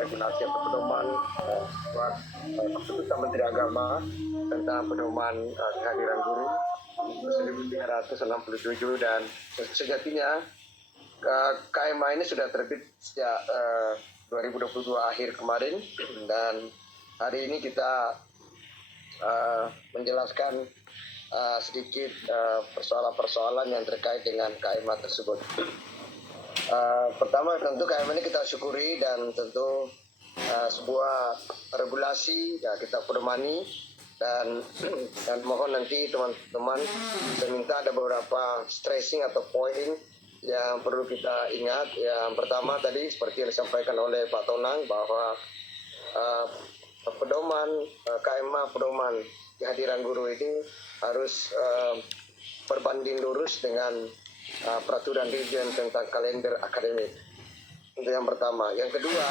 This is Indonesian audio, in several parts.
regulasi atau pedoman buat keputusan Menteri Agama tentang pedoman kehadiran guru 1367, dan sejatinya KMA ini sudah terbit sejak 2022 akhir kemarin, dan hari ini kita menjelaskan sedikit persoalan-persoalan yang terkait dengan KMA tersebut. Pertama, tentu KMA ini kita syukuri, dan tentu sebuah regulasi ya kita pedomani, dan mohon nanti teman-teman saya minta ada beberapa stressing atau poin yang perlu kita ingat. Yang pertama tadi seperti yang disampaikan oleh Pak Tonang bahwa pedoman KMA, pedoman kehadiran guru ini harus berbanding lurus dengan peraturan dirjen tentang kalender akademik. Itu yang pertama. Yang kedua,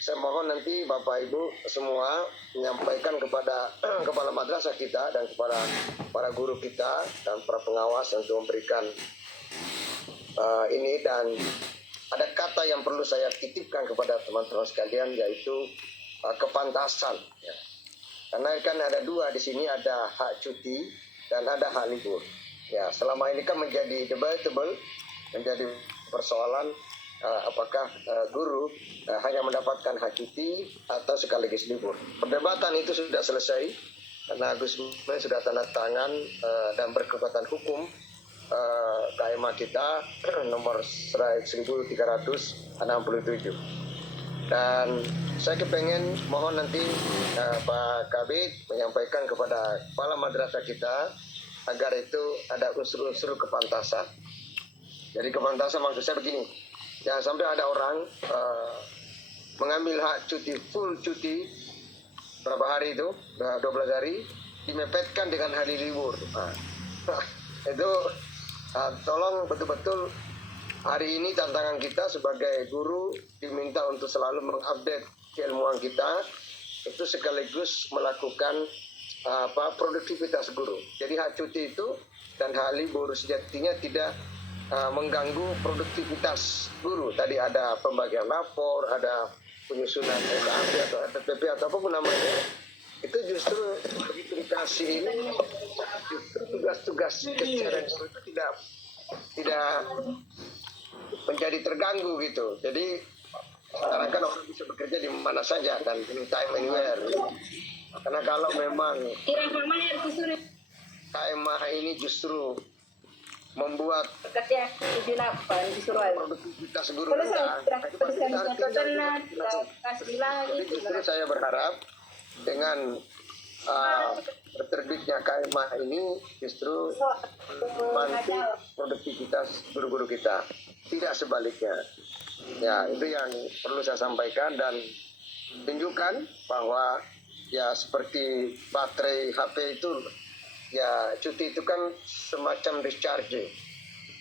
saya mohon nanti Bapak Ibu semua menyampaikan kepada kepala madrasah kita dan kepada para guru kita dan para pengawas untuk memberikan ini, dan ada kata yang perlu saya titipkan kepada teman-teman sekalian, yaitu kepantasan. Ya. Karena kan ada dua di sini, ada hak cuti dan ada hak libur. Ya, selama ini kan menjadi debatable, menjadi persoalan apakah guru hanya mendapatkan hak cuti atau sekaligus libur. Perdebatan itu sudah selesai karena Gus Muhyiddin sudah tanda tangan dan berkekuatan hukum KMA kita nomor 1367. Dan saya kepengen mohon nanti Pak Kabid menyampaikan kepada kepala madrasah kita agar itu ada unsur-unsur kepantasan. Jadi kepantasan maksud saya begini, jangan sampai ada orang mengambil hak cuti, full cuti berapa hari itu, 12 hari, dimepetkan dengan hari libur. Itu tolong betul-betul hari ini tantangan kita sebagai guru diminta untuk selalu mengupdate keilmuan kita, itu sekaligus melakukan produktivitas guru. Jadi hak cuti itu dan hak libur sejatinya tidak mengganggu produktivitas guru. Tadi ada pembagian lapor, ada penyusunan SAP atau RTP atau apapun namanya. Itu justru dikasih ini, justru tugas-tugas keseharian guru itu tidak menjadi terganggu gitu. Jadi sekarang kan orang bisa bekerja di mana saja dan anytime anywhere. Karena kalau memang KMA ini justru membuat produktivitas guru rendah, jadi justru saya berharap dengan terbitnya KMA ini justru membantu produktivitas guru-guru kita, tidak sebaliknya. Ya, itu yang perlu saya sampaikan, dan tunjukkan bahwa ya seperti baterai HP itu, ya cuti itu kan semacam discharge,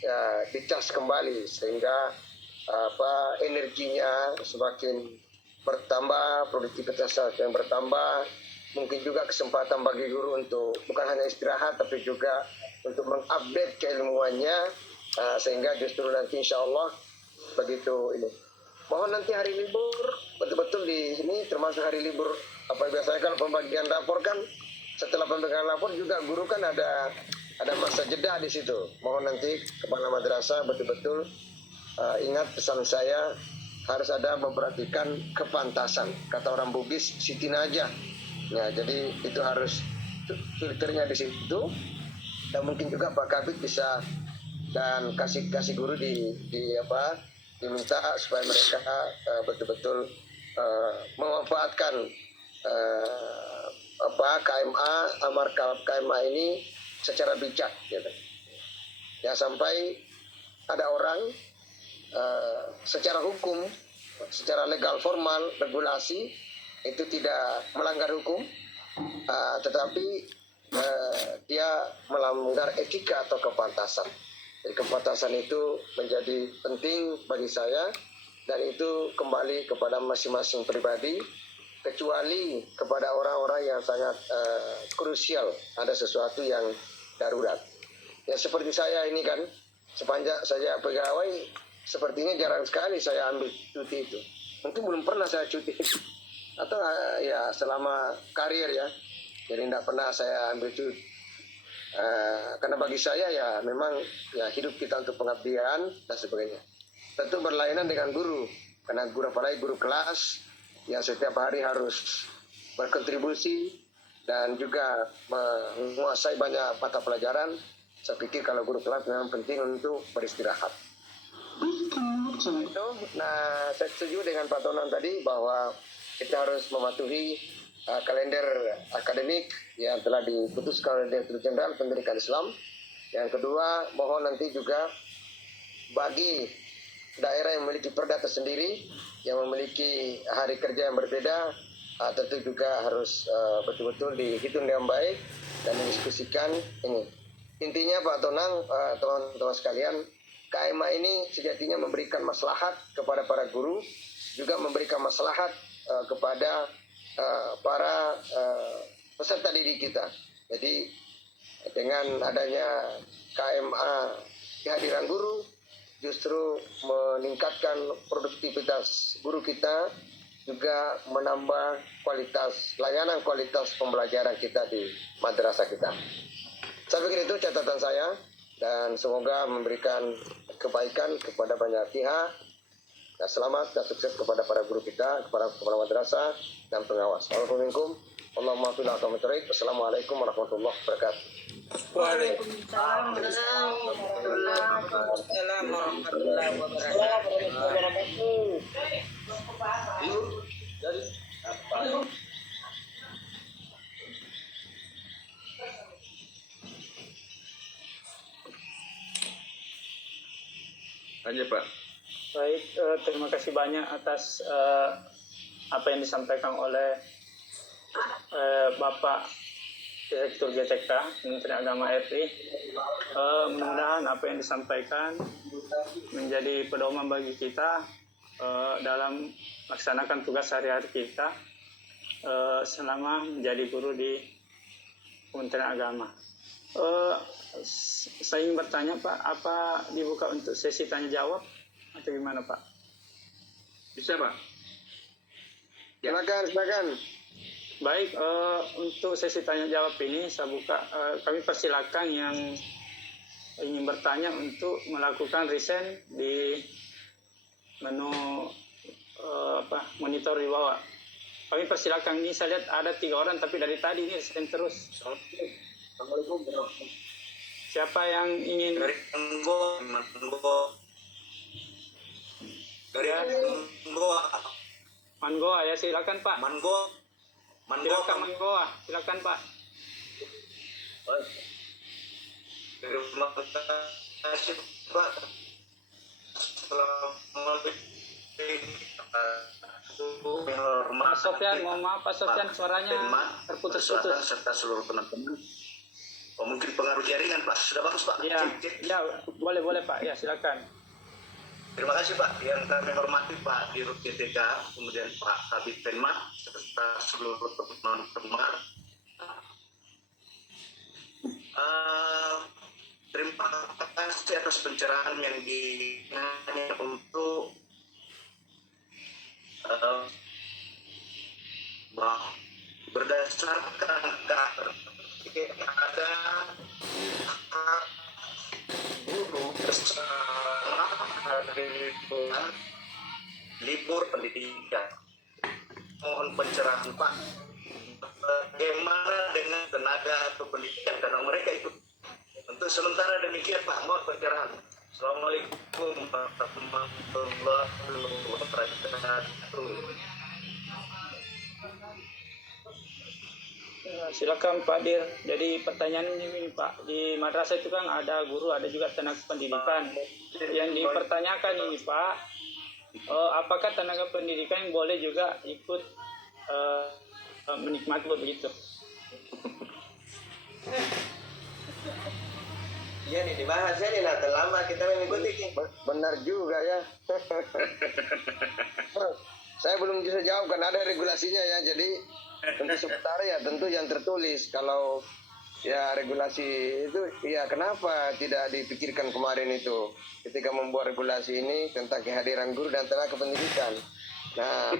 ya dicas kembali sehingga energinya semakin bertambah, produktivitas yang bertambah, mungkin juga kesempatan bagi guru untuk bukan hanya istirahat tapi juga untuk mengupdate keilmuannya, sehingga justru nanti insya Allah begitu ini. Mohon nanti hari libur betul-betul di ini termasuk hari libur. Apa biasanya kalau pembagian rapor kan setelah pembagian rapor juga guru kan ada masa jeda di situ. Mohon nanti kepala madrasah betul-betul ingat pesan saya, harus ada memperhatikan kepantasan. Kata orang Bugis, sitin aja. Ya, jadi itu harus filternya di situ. Dan mungkin juga Pak Kabid bisa dan kasih guru diminta supaya mereka betul-betul memanfaatkan KMA, amar KMA ini secara bijak gitu. Ya, sampai ada orang secara hukum, secara legal formal regulasi itu tidak melanggar hukum, tetapi dia melanggar etika atau kepantasan. Jadi kepantasan itu menjadi penting bagi saya, dan itu kembali kepada masing-masing pribadi, kecuali kepada orang-orang yang sangat krusial, ada sesuatu yang darurat. Ya seperti saya ini kan, sepanjang saya pegawai, sepertinya jarang sekali saya ambil cuti itu. mungkin belum pernah saya cuti atau ya selama karir ya, jadi tidak pernah saya ambil cuti. Karena bagi saya ya memang ya hidup kita untuk pengabdian dan sebagainya. Tentu berlainan dengan guru, karena guru apalagi guru kelas yang setiap hari harus berkontribusi dan juga menguasai banyak mata pelajaran. Saya pikir kalau guru kelas memang penting untuk beristirahat. Itu, nah saya setuju dengan Pak Tonan tadi bahwa kita harus mematuhi kalender akademik yang telah diputuskan oleh Direktur Jenderal Pendidikan Islam. Yang kedua, mohon nanti juga bagi daerah yang memiliki perda tersendiri, yang memiliki hari kerja yang berbeda, tentu juga harus betul-betul dihitung dengan baik dan didiskusikan ini. Intinya Pak Tonang, teman-teman sekalian, KMA ini sejatinya memberikan maslahat kepada para guru, juga memberikan maslahat kepada para peserta didik kita. Jadi dengan adanya KMA kehadiran guru justru meningkatkan produktivitas guru kita, juga menambah kualitas pembelajaran kita di madrasah kita. Saya pikir itu catatan saya, dan semoga memberikan kebaikan kepada banyak pihak. Dan selamat dan sukses kepada para guru kita, kepada madrasah dan pengawas. Assalamualaikum warahmatullahi wabarakatuh. Waalaikumsalam warahmatullahi wabarakatuh. Lanjut Pak. Baik, terima kasih banyak atas apa yang disampaikan oleh Bapak Direktur GTK Kementerian Agama RI. Mudah-mudahan apa yang disampaikan menjadi pedoman bagi kita dalam melaksanakan tugas sehari-hari kita selama menjadi guru di Kementerian Agama. Saya ingin bertanya Pak, apa dibuka untuk sesi tanya jawab atau gimana Pak? Bisa Pak? Silakan. Baik, untuk sesi tanya jawab ini saya buka. Kami persilakan yang ingin bertanya untuk melakukan resign di menu monitor di bawah. Kami persilakan. Ini saya lihat ada 3 orang, tapi dari tadi ini resign terus. Assalamualaikum. Siapa yang ingin? Dari Manggo. Dari Manggoa ya, silakan Pak. Manggo. Silakan Pak. Terima kasih Pak. Pak Sofyan, mohon maaf Pak Sofyan, suaranya terputus-putus. Serta seluruh teman-teman. Mungkin pengaruh jaringan Pak. Sudah bagus Pak. Ya, boleh Pak. Ya, silakan. Terima kasih Pak, yang kami hormati Pak Dirut GTK, kemudian Pak Kabid Penma, serta seluruh teman-teman. Terima kasih atas pencerahan yang dinanya untuk berdasarkan ada guru bersama libur pendidikan. Mohon pencerahan Pak, bagaimana dengan tenaga atau pendidikan, karena mereka ikut. Untuk sementara demikian Pak, mohon pencerahan. Assalamualaikum warahmatullahi wabarakatuh. Silakan Pak Dir. Jadi pertanyaan ini Pak, di madrasah itu kan ada guru, ada juga tenaga pendidikan. Yang dipertanyakan ini Pak, apakah tenaga pendidikan yang boleh juga ikut menikmati begitu? Iya nih dibahas ya nih, nah terlama kita mengikuti. Benar juga ya. Saya belum bisa jawab karena ada regulasinya ya. Jadi tentu sementara ya tentu yang tertulis. Kalau ya regulasi itu ya kenapa tidak dipikirkan kemarin itu ketika membuat regulasi ini tentang kehadiran guru dan tenaga pendidikan. Nah,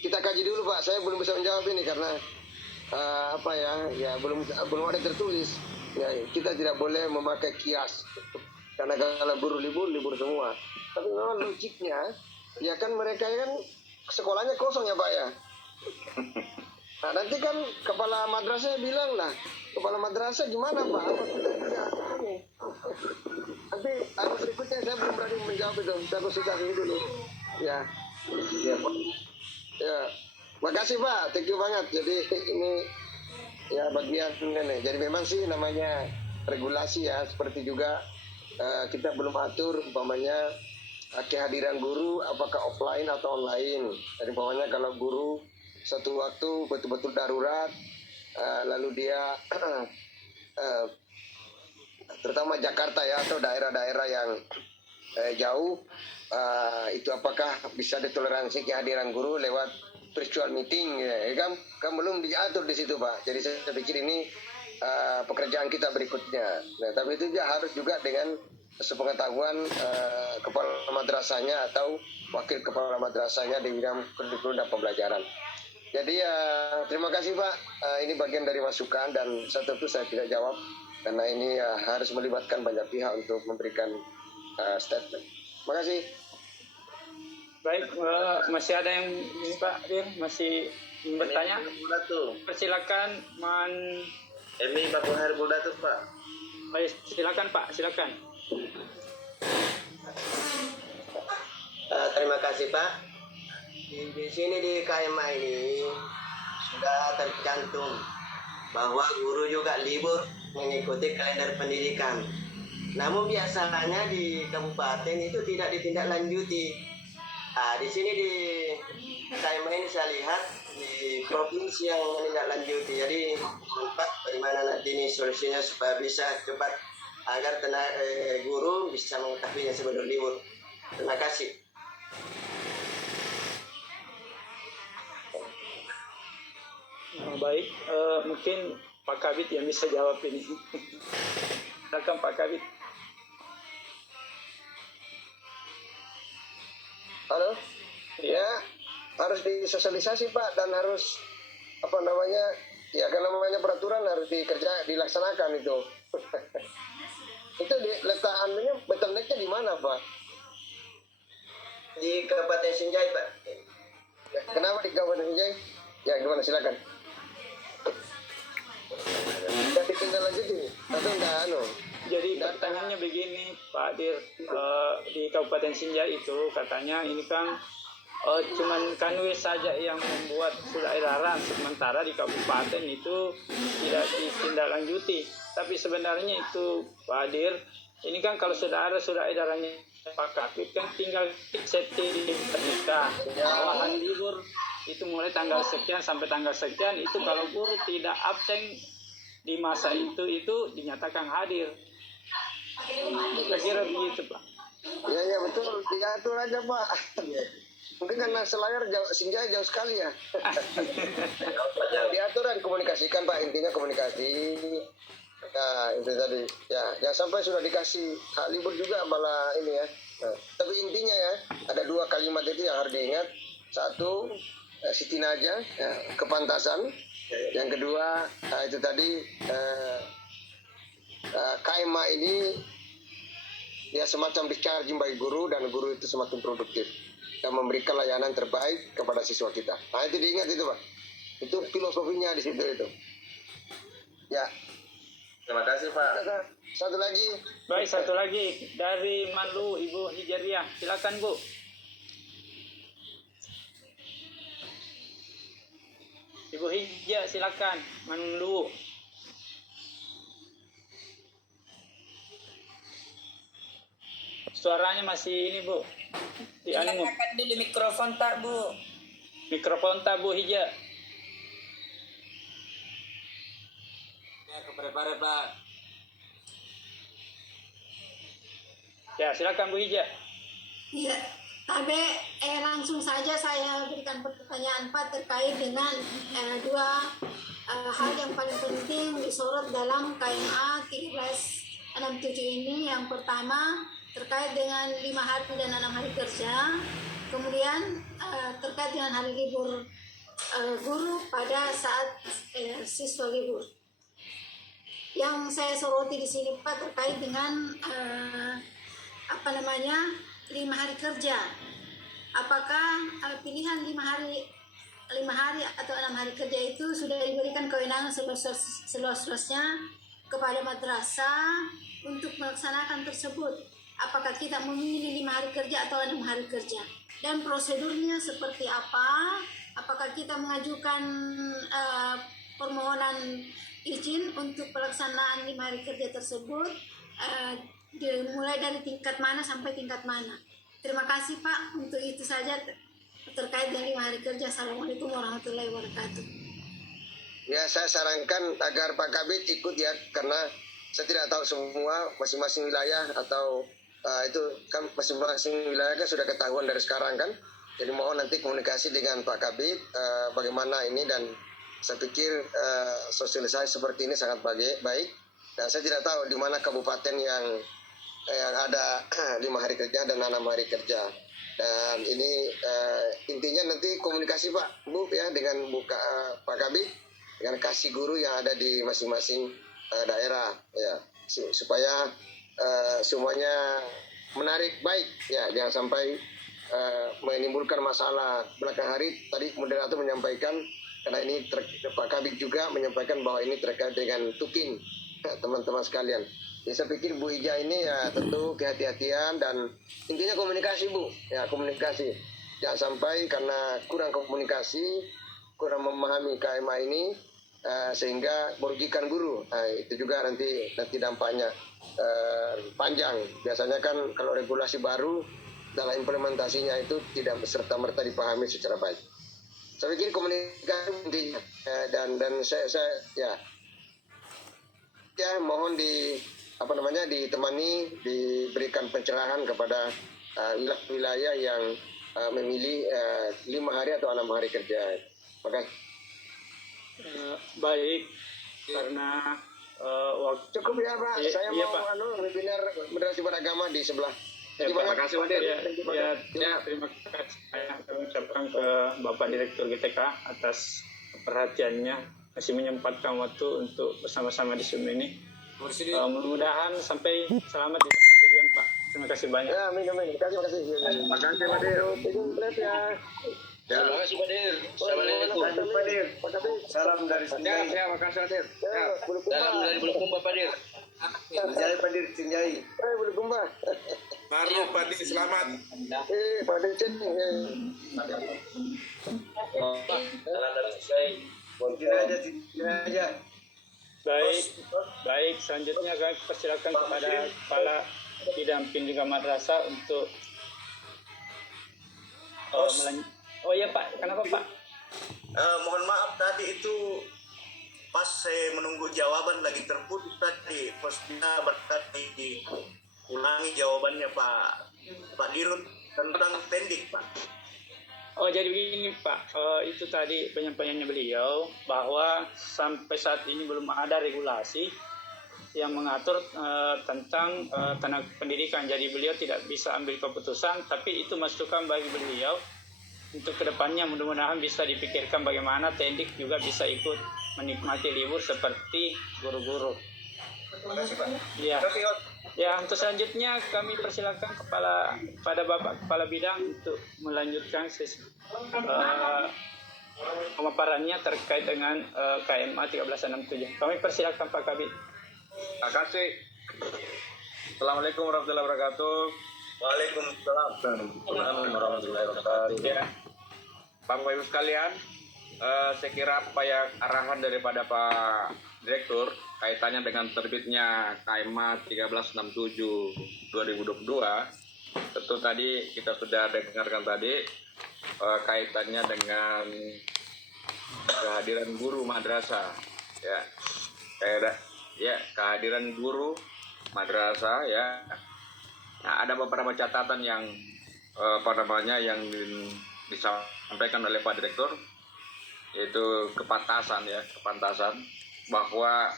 kita kaji dulu Pak. Saya belum bisa menjawab ini karena apa ya belum ada tertulis. Ya, kita tidak boleh memakai kias karena kalau guru libur semua. Tapi memang logiknya, ya kan mereka kan sekolahnya kosong ya Pak ya. Nah nanti kan kepala madrasah bilang lah, kepala madrasah gimana Pak? Apa tidak ini? Nanti berikutnya saya belum berani menjawab itu. Saya konsultasi dulu. Ya, ya Pak. Ya, makasih Pak. Thank you banget. Jadi ini ya bagian ini. Jadi memang sih namanya regulasi ya. Seperti juga kita belum atur umpamanya kehadiran guru apakah offline atau online. Jadi umpamanya kalau guru satu waktu betul-betul darurat, lalu dia terutama Jakarta ya atau daerah-daerah yang jauh, itu apakah bisa ditoleransi kehadiran guru lewat virtual meeting ya kan belum diatur di situ Pak. Jadi saya pikir ini pekerjaan kita berikutnya. Nah, tapi itu juga harus juga dengan sepengetahuan kepala madrasahnya atau wakil kepala madrasahnya di bidang kurikulum dan pembelajaran. Jadi terima kasih Pak. Ini bagian dari masukan dan tentu saya tidak jawab karena ini harus melibatkan banyak pihak untuk memberikan statement. Terima kasih. Baik, masih ada yang ini Pak Dir masih bertanya? Persilakan Emi Bapak Herbuda tuh Pak. Baik, silakan Pak, silakan. Terima kasih Pak. Di sini di KMA ini sudah tercantum bahwa guru juga libur mengikuti kalender pendidikan. Namun biasanya di kabupaten itu tidak ditindaklanjuti. Di sini di KMA ini saya lihat di provinsi yang menindaklanjuti. Jadi tempat bagaimana nanti ini solusinya supaya bisa cepat agar guru bisa mengetahuinya sebelum libur. Terima kasih. Baik, mungkin Pak Kabit yang bisa jawab ini. Silakan Pak Kabit. Halo? Ya, harus disosialisasi Pak dan harus apa namanya? Ya kalau namanya peraturan harus dilaksanakan itu. Itu letaknya bottlenecknya di mana Pak? Di Kabupaten Sinjai Pak. Ya, kenapa di Kabupaten Sinjai? Ya gimana silakan. Tidak ditindaklanjuti atau enggak Jadi pertanyaannya begini Pak Dir, di Kabupaten Sinjai itu katanya ini kan cuman Kanwil saja yang membuat surat edaran, sementara di kabupaten itu tidak ditindaklanjuti. Tapi sebenarnya itu Pak Dir, ini kan kalau sudah ada surat edarannya Pak Kapit kan tinggal sertifikat lahan libur itu mulai tanggal sekian sampai tanggal sekian, itu kalau guru tidak absen di masa itu dinyatakan hadir. Saya kira begitu Pak. Ya betul, diatur aja Pak. Mungkin karena selayar Sinjai jauh sekali ya. Diatur dan komunikasikan Pak, intinya komunikasi. Nah itu tadi ya, jangan sampai sudah dikasih hak libur juga malah ini ya. Nah, tapi intinya ya ada dua kalimat itu yang harus diingat. Satu, Siti Naja, ya, kepantasan. Yang kedua itu tadi KMA ini ya semacam discharging bagi guru dan guru itu semakin produktif dan memberikan layanan terbaik kepada siswa kita. Nah itu diingat itu Pak. Itu filosofinya di situ itu. Ya. Terima kasih Pak. Satu lagi. Baik, satu lagi dari Manlu Ibu Hijariah. Silakan Bu. Ibu Hijah silakan Manlu. Suaranya masih ini Bu. Silakan dulu mikrofon tak Bu. Mikrofon tak Bu Hijah. Ya kepada Pak. Ya silakan Bu Hijah. Iya, tapi langsung saja saya berikan pertanyaan Pak terkait dengan dua hal yang paling penting disorot dalam KMA 1367 ini. Yang pertama terkait dengan 5 hari dan 6 hari kerja, Kemudian terkait dengan hari libur guru pada saat siswa libur. Yang saya soroti di sini Pak terkait dengan 5 hari kerja. Apakah pilihan 5 hari atau 6 hari kerja itu sudah diberikan kewenangan seluas-luasnya kepada madrasah untuk melaksanakan tersebut? Apakah kita memilih 5 hari kerja atau 6 hari kerja? Dan prosedurnya seperti apa? Apakah kita mengajukan permohonan izin untuk pelaksanaan 5 hari kerja tersebut? Dimulai dari tingkat mana sampai tingkat mana? Terima kasih Pak, untuk itu saja terkait dengan 5 hari kerja. Assalamualaikum warahmatullahi wabarakatuh. Ya, saya sarankan agar Pak Kabit ikut ya, karena saya tidak tahu semua masing-masing wilayah atau itu kan masing-masing wilayah kan sudah ketahuan dari sekarang kan. Jadi mohon nanti komunikasi dengan Pak Kabit bagaimana ini, dan saya pikir sosialisasi seperti ini sangat baik. Dan saya tidak tahu di mana kabupaten yang ada 5 hari kerja dan 6 hari kerja. Dan ini intinya nanti komunikasi Pak Bu ya dengan Pak Kabit, dengan kasih guru yang ada di masing-masing daerah ya, supaya semuanya menarik baik ya, jangan sampai menimbulkan masalah belakang hari. Tadi moderator menyampaikan, karena ini Pak Kabit juga menyampaikan bahwa ini terkait dengan tukin teman-teman sekalian. Jadi saya pikir Bu Ija ini ya tentu kehati-hatian, dan intinya komunikasi Bu ya, komunikasi. Jangan sampai karena kurang komunikasi, kurang memahami KMA ini sehingga merugikan guru. Nah, itu juga nanti dampaknya panjang. Biasanya kan kalau regulasi baru dalam implementasinya itu tidak serta-merta dipahami secara baik. Saya pikir komunikasi intinya dan saya ya mohon ditemani, diberikan pencerahan kepada wilayah yang memilih 5 hari atau 6 hari kerja. Terima kasih. Baik, karena waktu Cukup ya Pak, saya iya, mau Pak. webinar moderasi beragama di sebelah. Terima kasih Pak. Terima kasih. Saya mengucapkan ke Bapak Direktur GTK atas perhatiannya, masih menyempatkan waktu untuk bersama-sama di Zoom ini. Mudah-mudahan sampai selamat di tempat tujuan Pak. Terima kasih banyak. Ya, amin. Terima kasih. Terima kasih Pak Dir. Ya. Terima kasih Pak Dir. Assalamualaikum. Pak Dir. Salam dari Sinjai. Ya, makasih Pak Dir. Salam dari Bulukumba Pak Dir. Sinjai Pak Dir, Sinjai. Bulukumba. Baru Pak Dir, selamat. Pak Dir Cen. Salam dari Sinjai. Sini aja. Baik. Selanjutnya kami persilakan kepada Kepala Bidang Pendidikan Madrasah untuk Oh iya Pak, kenapa Pak? Mohon maaf tadi itu pas saya menunggu jawaban lagi terputus tadi. Posnya berarti diulangi jawabannya Pak Dirut tentang pendik Pak. Oh jadi begini Pak, itu tadi penyampaiannya beliau bahwa sampai saat ini belum ada regulasi yang mengatur tentang tenaga pendidikan. Jadi beliau tidak bisa ambil keputusan, tapi itu masukan bagi beliau untuk kedepannya. Mudah-mudahan bisa dipikirkan bagaimana Tendik juga bisa ikut menikmati libur seperti guru-guru. Terima kasih Pak. Ya, untuk selanjutnya kami persilakan pada Bapak Kepala Bidang untuk melanjutkan pemaparannya terkait dengan KMA 1367. Kami persilakan Pak Kabit. Terima kasih. Assalamualaikum warahmatullahi wabarakatuh. Waalaikumsalam warahmatullahi wabarakatuh. Ya, Bapak Ibu sekalian, saya kira apa yang arahan daripada Pak Direktur kaitannya dengan terbitnya KMA 1367 2022, tentu tadi kita sudah dengarkan tadi kaitannya dengan kehadiran guru madrasah, kehadiran guru madrasah ya. Nah, ada beberapa catatan yang yang disampaikan oleh Pak Direktur, yaitu kepantasan bahwa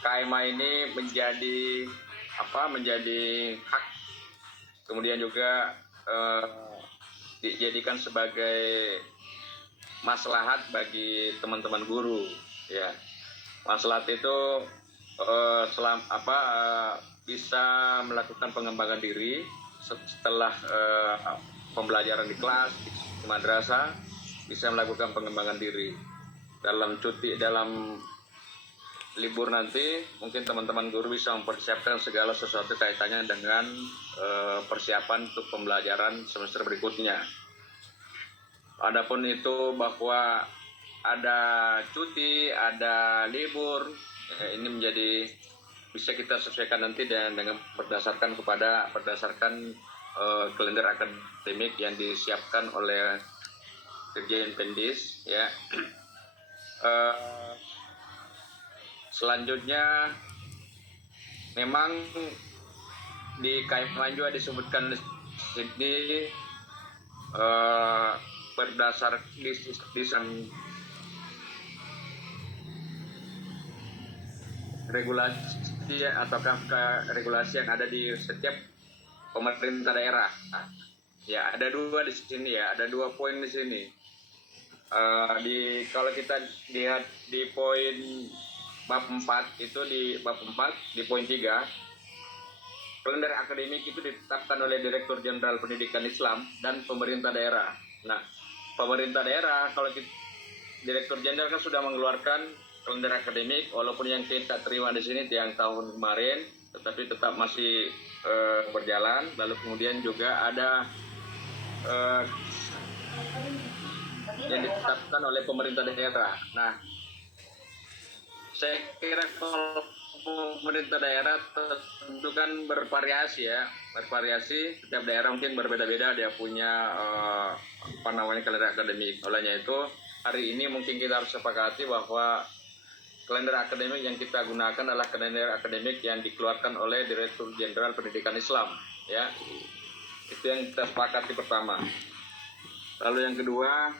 KMA ini menjadi hak, kemudian juga eh, dijadikan sebagai maslahat bagi teman-teman guru, ya. Maslahat itu bisa melakukan pengembangan diri setelah pembelajaran di kelas, di madrasah, bisa melakukan pengembangan diri. Dalam libur nanti, mungkin teman-teman guru bisa mempersiapkan segala sesuatu kaitannya dengan persiapan untuk pembelajaran semester berikutnya. Adapun itu bahwa ada cuti, ada libur, ini menjadi bisa kita sesuaikan nanti dengan berdasarkan kalender akademik yang disiapkan oleh Dirjen Pendis, ya. Selanjutnya memang di KMA juga disebutkan di sini berdasar regulasi ataukah regulasi yang ada di setiap pemerintah daerah. Ya, ada dua di sini, ya, ada 2 poin di sini. Kalau kita lihat di poin bab 4 itu, di bab 4 di poin 3, kalender akademik itu ditetapkan oleh Direktur Jenderal Pendidikan Islam dan pemerintah daerah. Nah, pemerintah daerah, kalau Direktur Jenderal kan sudah mengeluarkan kalender akademik, walaupun yang kita terima di sini yang tahun kemarin, tetapi tetap masih berjalan. Lalu kemudian juga ada yang ditetapkan oleh pemerintah daerah. Nah, saya kira kalau pemerintah daerah tentu kan bervariasi, ya, bervariasi. Setiap daerah mungkin berbeda-beda, dia punya kalender akademik. Olehnya itu hari ini mungkin kita harus sepakati bahwa kalender akademik yang kita gunakan adalah kalender akademik yang dikeluarkan oleh Direktur Jenderal Pendidikan Islam, ya. Itu yang kita sepakati pertama. Lalu yang kedua,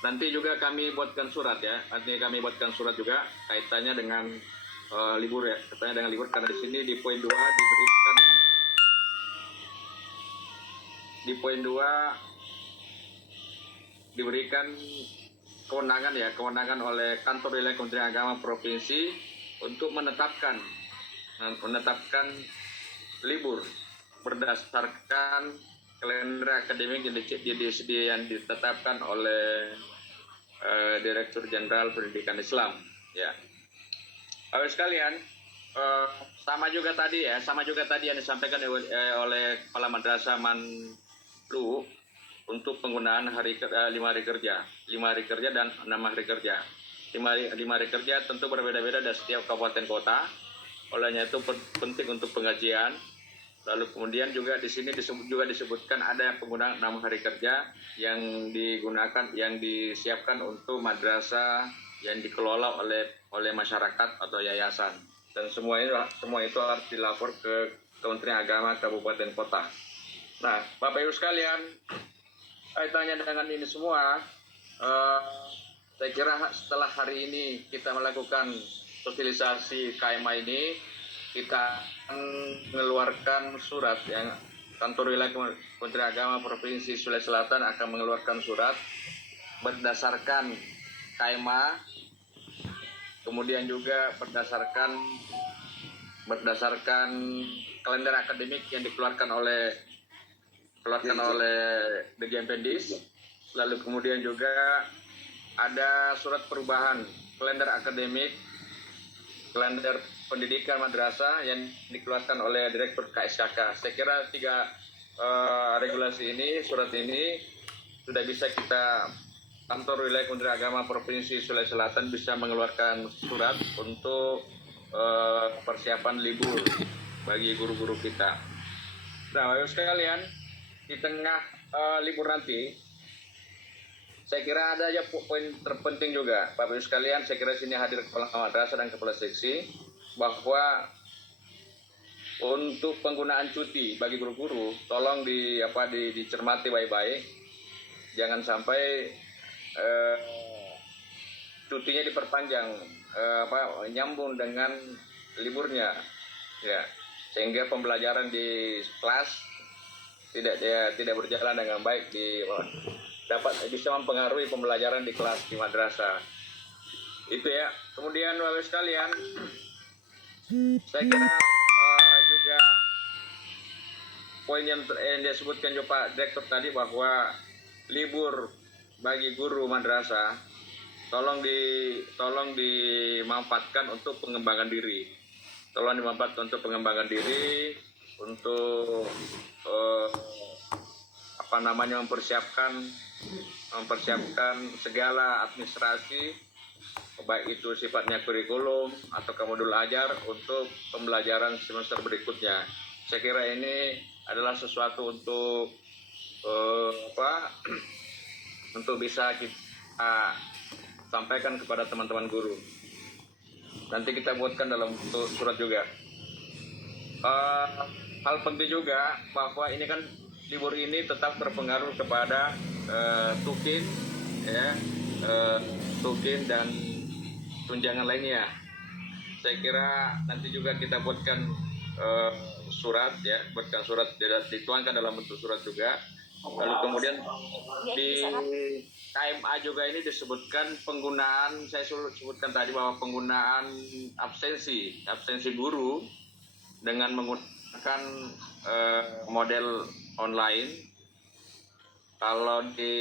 nanti juga kami buatkan surat, ya. Nanti kami buatkan surat juga kaitannya dengan libur, ya. Kaitannya dengan libur, karena di sini di poin 2 diberikan kewenangan oleh Kantor Wilayah Kementerian Agama Provinsi untuk menetapkan libur berdasarkan kalender akademik yang ditetapkan oleh Direktur Jenderal Pendidikan Islam, ya. Bapak sekalian, sama juga tadi yang disampaikan oleh Kepala Madrasah Manlu untuk penggunaan 5 hari kerja dan 6 hari kerja. 5 hari kerja tentu berbeda-beda dari setiap kabupaten kota. Olehnya itu penting untuk pengajian. Lalu kemudian juga di sini disebutkan ada penggunaan 6 hari kerja yang disiapkan untuk madrasah yang dikelola oleh masyarakat atau yayasan. Dan semua itu harus dilapor ke Kementerian Agama Kabupaten Kota. Nah, Bapak Ibu sekalian, kaitannya dengan ini semua, saya kira setelah hari ini kita melakukan sosialisasi KMA ini, kita mengeluarkan surat, yang Kantor Wilayah Kementerian Agama Provinsi Sulawesi Selatan akan mengeluarkan surat berdasarkan KMA, kemudian juga berdasarkan kalender akademik yang dikeluarkan oleh Dirjen Pendis. Lalu kemudian juga ada surat perubahan kalender akademik, kalender pendidikan madrasah yang dikeluarkan oleh Direktur KSKK. Saya kira 3 regulasi ini, surat ini sudah bisa kita, Kantor Wilayah Kementerian Agama Provinsi Sulawesi Selatan bisa mengeluarkan surat untuk persiapan libur bagi guru-guru kita. Nah, Bapak sekalian, di tengah libur nanti, saya kira ada aja poin terpenting juga, Bapak Ibu sekalian. Saya kira sini hadir kepala madrasah dan kepala seksi, bahwa untuk penggunaan cuti bagi guru-guru, tolong dicermati baik-baik. Jangan sampai cutinya diperpanjang, nyambung dengan liburnya, ya. sehingga pembelajaran di kelas tidak berjalan dengan baik, dapat bisa mempengaruhi pembelajaran di kelas di madrasah. Itu ya. Kemudian Bapak sekalian, saya kira juga poin yang disebutkan juga Pak Direktur tadi, bahwa libur bagi guru madrasah tolong dimanfaatkan untuk pengembangan diri. Tolong dimanfaatkan untuk pengembangan diri, untuk mempersiapkan segala administrasi, baik itu sifatnya kurikulum atau modul ajar untuk pembelajaran semester berikutnya. Saya kira ini adalah sesuatu untuk untuk bisa kita sampaikan kepada teman-teman guru. Nanti kita buatkan dalam surat juga. Hal penting juga bahwa ini kan libur ini tetap berpengaruh kepada tukin, ya, tukin dan tunjangan lainnya. Saya kira nanti juga kita buatkan surat, ya, dituangkan dalam bentuk surat juga. Lalu kemudian di KMA juga ini disebutkan penggunaan, saya sebutkan tadi bahwa penggunaan absensi guru dengan menggunakan model online. Kalau di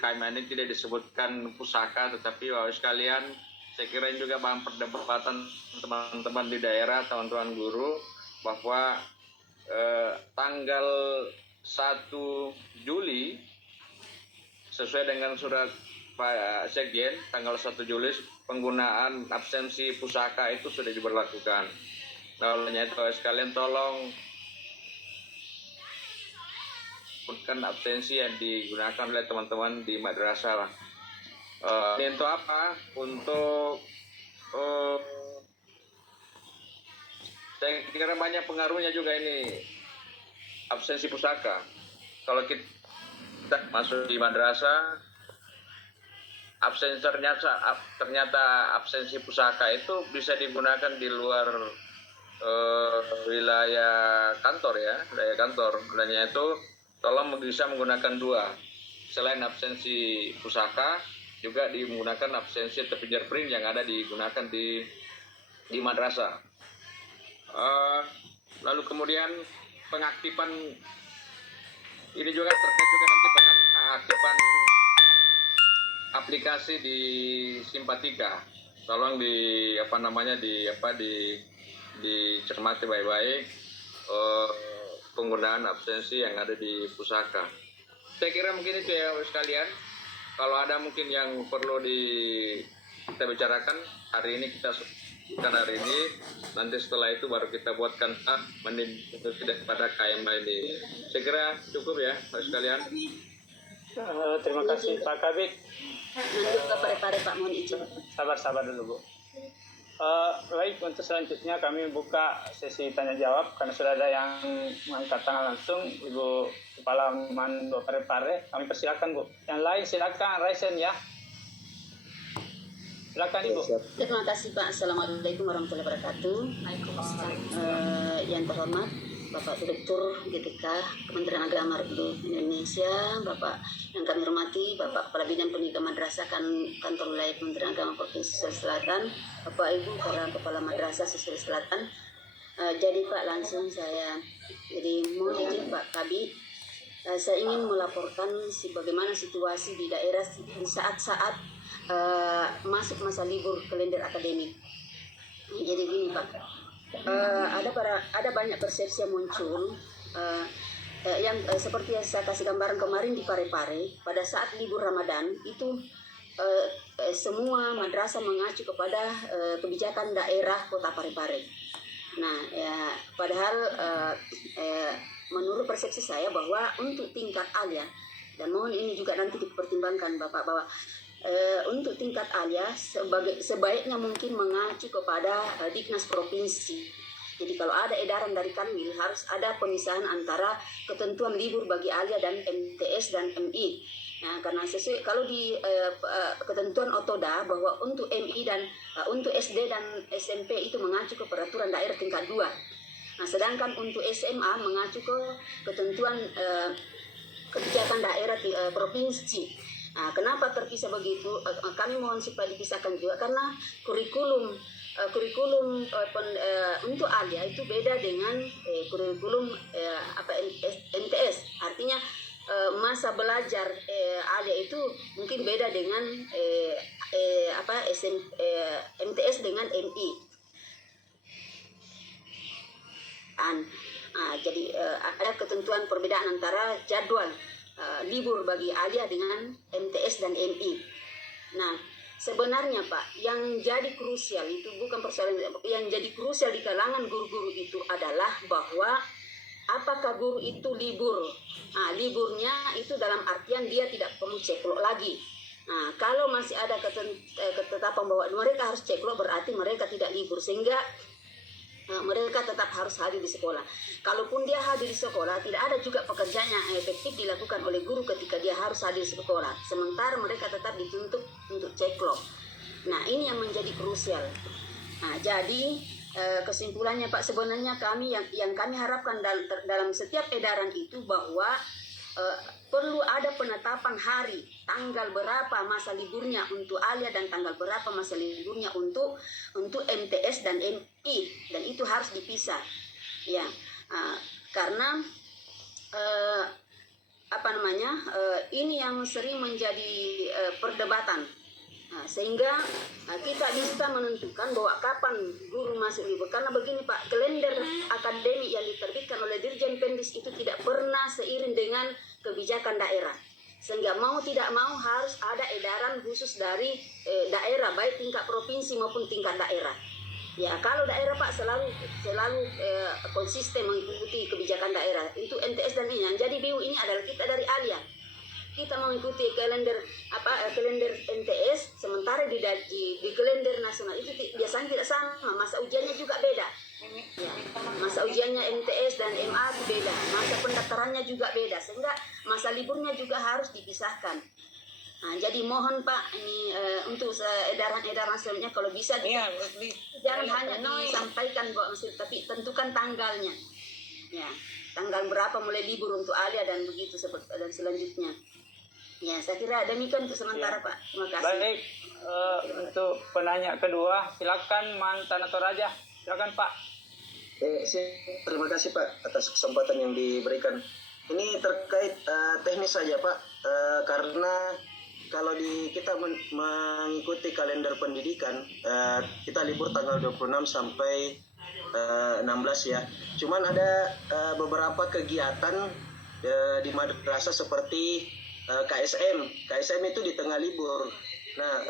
KMA ini tidak disebutkan pusaka, tetapi Bapak sekalian, saya kira ini juga bahan perdebatan teman-teman di daerah, teman-teman guru, bahwa tanggal 1 Juli sesuai dengan surat Pak Sekjen, tanggal 1 Juli penggunaan absensi pusaka itu sudah diberlakukan. Nah, olehnya itu sekalian tolong bukan absensi yang digunakan oleh teman-teman di madrasah. Ini untuk apa? Untuk saya kira banyak pengaruhnya juga ini absensi pusaka. Kalau kita masuk di madrasah, ternyata absensi pusaka itu bisa digunakan di luar wilayah kantor, ya, wilayah kantor. Olehnya itu tolong bisa menggunakan dua. Selain absensi pusaka, juga menggunakan absensi atau fingerprint yang ada digunakan di madrasah. Lalu kemudian pengaktifan ini juga terkait juga nanti pengaktifan aplikasi di Simpatika. Tolong dicermati baik-baik penggunaan absensi yang ada di pusaka. Saya kira mungkin itu ya sekalian. Kalau ada mungkin yang perlu kita bicarakan hari ini, nanti setelah itu baru kita buatkan pada KMA ini. Saya kira cukup ya Pak sekalian. Terima kasih Pak Kabit. Nanti ke pare-pare Pak, mohon izin. Sabar dulu Bu. Baik, untuk selanjutnya kami buka sesi tanya jawab karena sudah ada yang mengangkat tangan langsung. Ibu Kepala Mando Pare-Pare, kami persilakan Bu. Yang lain silakan Raisen ya. Silakan Ibu. Terima kasih Pak. Assalamualaikum warahmatullahi wabarakatuh. Yang terhormat Bapak Direktur GTK Kementerian Agama Republik Indonesia, Bapak yang kami hormati Bapak Kepala Bidang Pendidikan Madrasah Kantor Wilayah Kementerian Agama Provinsi Sulawesi Selatan, Bapak Ibu para Kepala Madrasah Sulawesi Selatan. Jadi Pak, langsung saya mohon izin Pak Kabit, saya ingin melaporkan bagaimana situasi di daerah di saat-saat masuk masa libur kalender akademik. Jadi gini Pak, ada banyak persepsi yang muncul yang seperti yang saya kasih gambaran kemarin di Pare-Pare. Pada saat libur Ramadan itu semua madrasah mengacu kepada kebijakan daerah Kota Pare-Pare. Nah, ya, padahal menurut persepsi saya bahwa untuk tingkat alia, dan mohon ini juga nanti dipertimbangkan Bapak, bahwa untuk tingkat alia sebaiknya mungkin mengacu kepada Diknas Provinsi. Jadi kalau ada edaran dari Kanwil harus ada pemisahan antara ketentuan libur bagi alia dan MTS dan MI. Nah, karena sesuai kalau di ketentuan Otoda bahwa untuk MI dan untuk SD dan SMP itu mengacu ke peraturan daerah tingkat 2. Nah, sedangkan untuk SMA mengacu ke ketentuan kebijakan daerah provinsi. Nah, kenapa terpisah begitu? Kami mohon supaya dipisahkan juga karena kurikulum untuk alia itu beda dengan kurikulum MTS. Artinya masa belajar alia itu mungkin beda dengan MTS dengan MI. Jadi ada ketentuan perbedaan antara jadwal libur bagi alia dengan MTS dan MI. Nah, sebenarnya Pak, yang jadi krusial itu bukan persoalan, yang jadi krusial di kalangan guru-guru itu adalah bahwa apakah guru itu libur. Nah, liburnya itu dalam artian dia tidak perlu ceklok lagi. Nah, kalau masih ada ketetapan bahwa mereka harus ceklok, berarti mereka tidak libur, sehingga mereka tetap harus hadir di sekolah. Kalaupun dia hadir di sekolah, tidak ada juga pekerjaan yang efektif dilakukan oleh guru ketika dia harus hadir di sekolah. Sementara mereka tetap dituntut untuk ceklok. Nah, ini yang menjadi krusial. Nah, jadi kesimpulannya Pak, sebenarnya kami yang kami harapkan dalam setiap edaran itu bahwa perlu ada penetapan hari, tanggal berapa masa liburnya untuk alia dan tanggal berapa masa liburnya untuk MTS dan MI, dan itu harus dipisah, ya, karena ini yang sering menjadi perdebatan. Sehingga kita bisa menentukan bahwa kapan guru masuk libur. Karena begini Pak, kalender akademik yang diterbitkan oleh Dirjen Pendis itu tidak pernah seiring dengan kebijakan daerah. Sehingga mau tidak mau harus ada edaran khusus dari daerah, baik tingkat provinsi maupun tingkat daerah. Ya, kalau daerah Pak selalu konsisten mengikuti kebijakan daerah. Itu MTS dan ini. Jadi BU ini adalah kita dari alia. Kita mengikuti kalender MTS, sementara di kalender nasional itu biasanya tidak sama, masa ujiannya juga beda. Ya, masa ujiannya MTS dan MA itu beda, masa pendaftarannya juga beda, sehingga masa liburnya juga harus dipisahkan. Nah, jadi mohon Pak, ini untuk edaran-edaran selanjutnya kalau bisa jangan hanya disampaikan bahwa tapi tentukan tanggalnya. Ya, tanggal berapa mulai libur untuk alia dan begitu dan selanjutnya. Ya, saya kira demikian untuk sementara Pak. Terima kasih. Baik, untuk penanya kedua, silakan mantan atau raja, silakan Pak. Terima kasih Pak atas kesempatan yang diberikan. Ini terkait teknis saja Pak, karena kalau kita mengikuti kalender pendidikan, kita libur tanggal 26 sampai 16 ya. Cuman ada beberapa kegiatan di madrasah seperti KSM itu di tengah libur. Nah,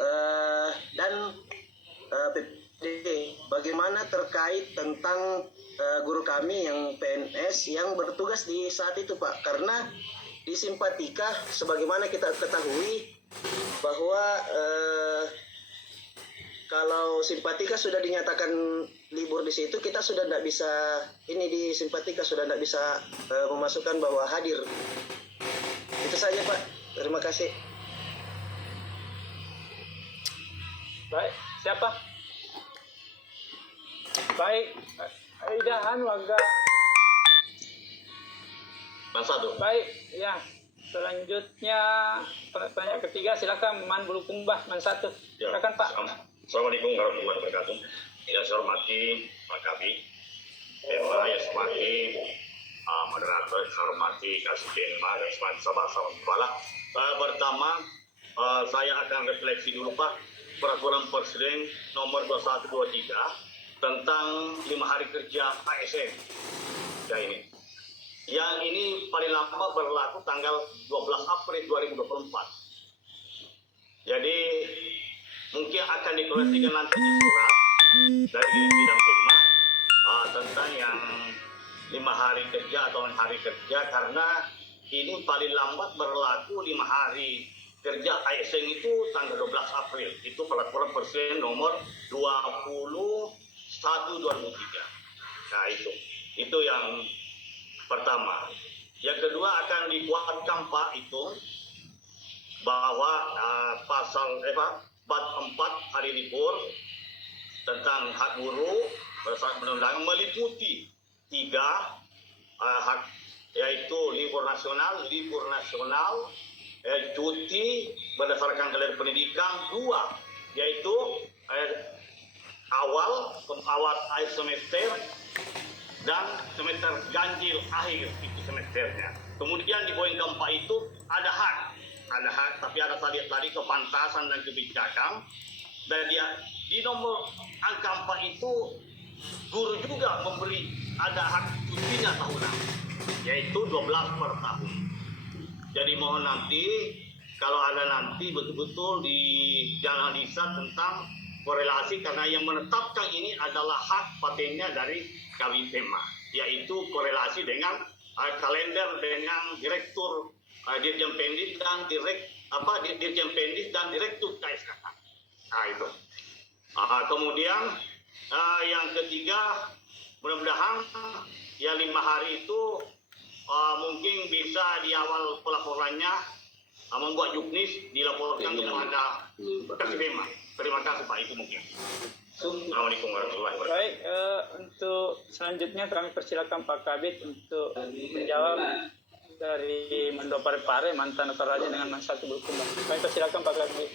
dan PPD bagaimana terkait tentang guru kami yang PNS yang bertugas di saat itu Pak, karena di Simpatika sebagaimana kita ketahui bahwa kalau Simpatika sudah dinyatakan libur di situ, kita sudah tidak bisa di Simpatika sudah tidak bisa memasukkan bahwa hadir. Itu saja Pak, terima kasih. Baik, siapa? Baik, Aidahan warga. Baik, ya. Selanjutnya pertanyaan ketiga, silakan Man Bulukumbah, Man 1. Silakan Pak. Assalamualaikum warahmatullahi wabarakatuh. Yang saya hormati Pak Kabit, yang saya hormati moderator, saya hormati Kasih dan sahabat-sahabat kepala. Pertama, saya akan refleksi dulu Pak, Peraturan Presiden nomor 2123 tentang 5 hari kerja ASN. Ya ini. Yang ini paling lama berlaku tanggal 12 April 2024. Jadi mungkin akan dikoreksikan nanti di surat dari bidang firma tentang yang 5 hari kerja atau hari kerja, karena ini paling lambat berlaku 5 hari kerja ASN itu tanggal 12 April. Itu peraturan Presiden nomor 21/2003. Nah itu yang pertama. Yang kedua akan dikuatkan Pak itu bahwa pasal bab 4 hari libur tentang hak guru berdasarkan undang-undang meliputi tiga, hak yaitu libur nasional, cuti berdasarkan kalender pendidikan. Dua, yaitu awal akhir semester dan semester ganjil akhir itu semesternya. Kemudian di poin keempat itu ada hak, tapi ada tadi kepantasan dan kebijakan. Dan di nomor angka 4 itu guru juga memberi ada hak cutinya tahunan, yaitu 12 per tahun. Jadi mohon nanti kalau ada nanti betul-betul jangan lihat tentang korelasi, karena yang menetapkan ini adalah hak patennya dari Kabipema, yaitu korelasi dengan kalender dengan direktur Dirjen Pendis dan Dirjen Pendis dan direktur KSK. Nah itu. Kemudian yang ketiga, mudah-mudahan ya 5 hari itu mungkin bisa di awal pelaporannya membuat juknis dilaporkan kepada Kabipema. Terima kasih Pak, itu mungkin. Assalamualaikum warahmatullahi wabarakatuh. Baik, untuk selanjutnya kami persilakan Pak Kabit untuk menjawab dari Mendo Parepare, mantan Toraja dengan masa berkembang. Kami persilakan Pak Kabit.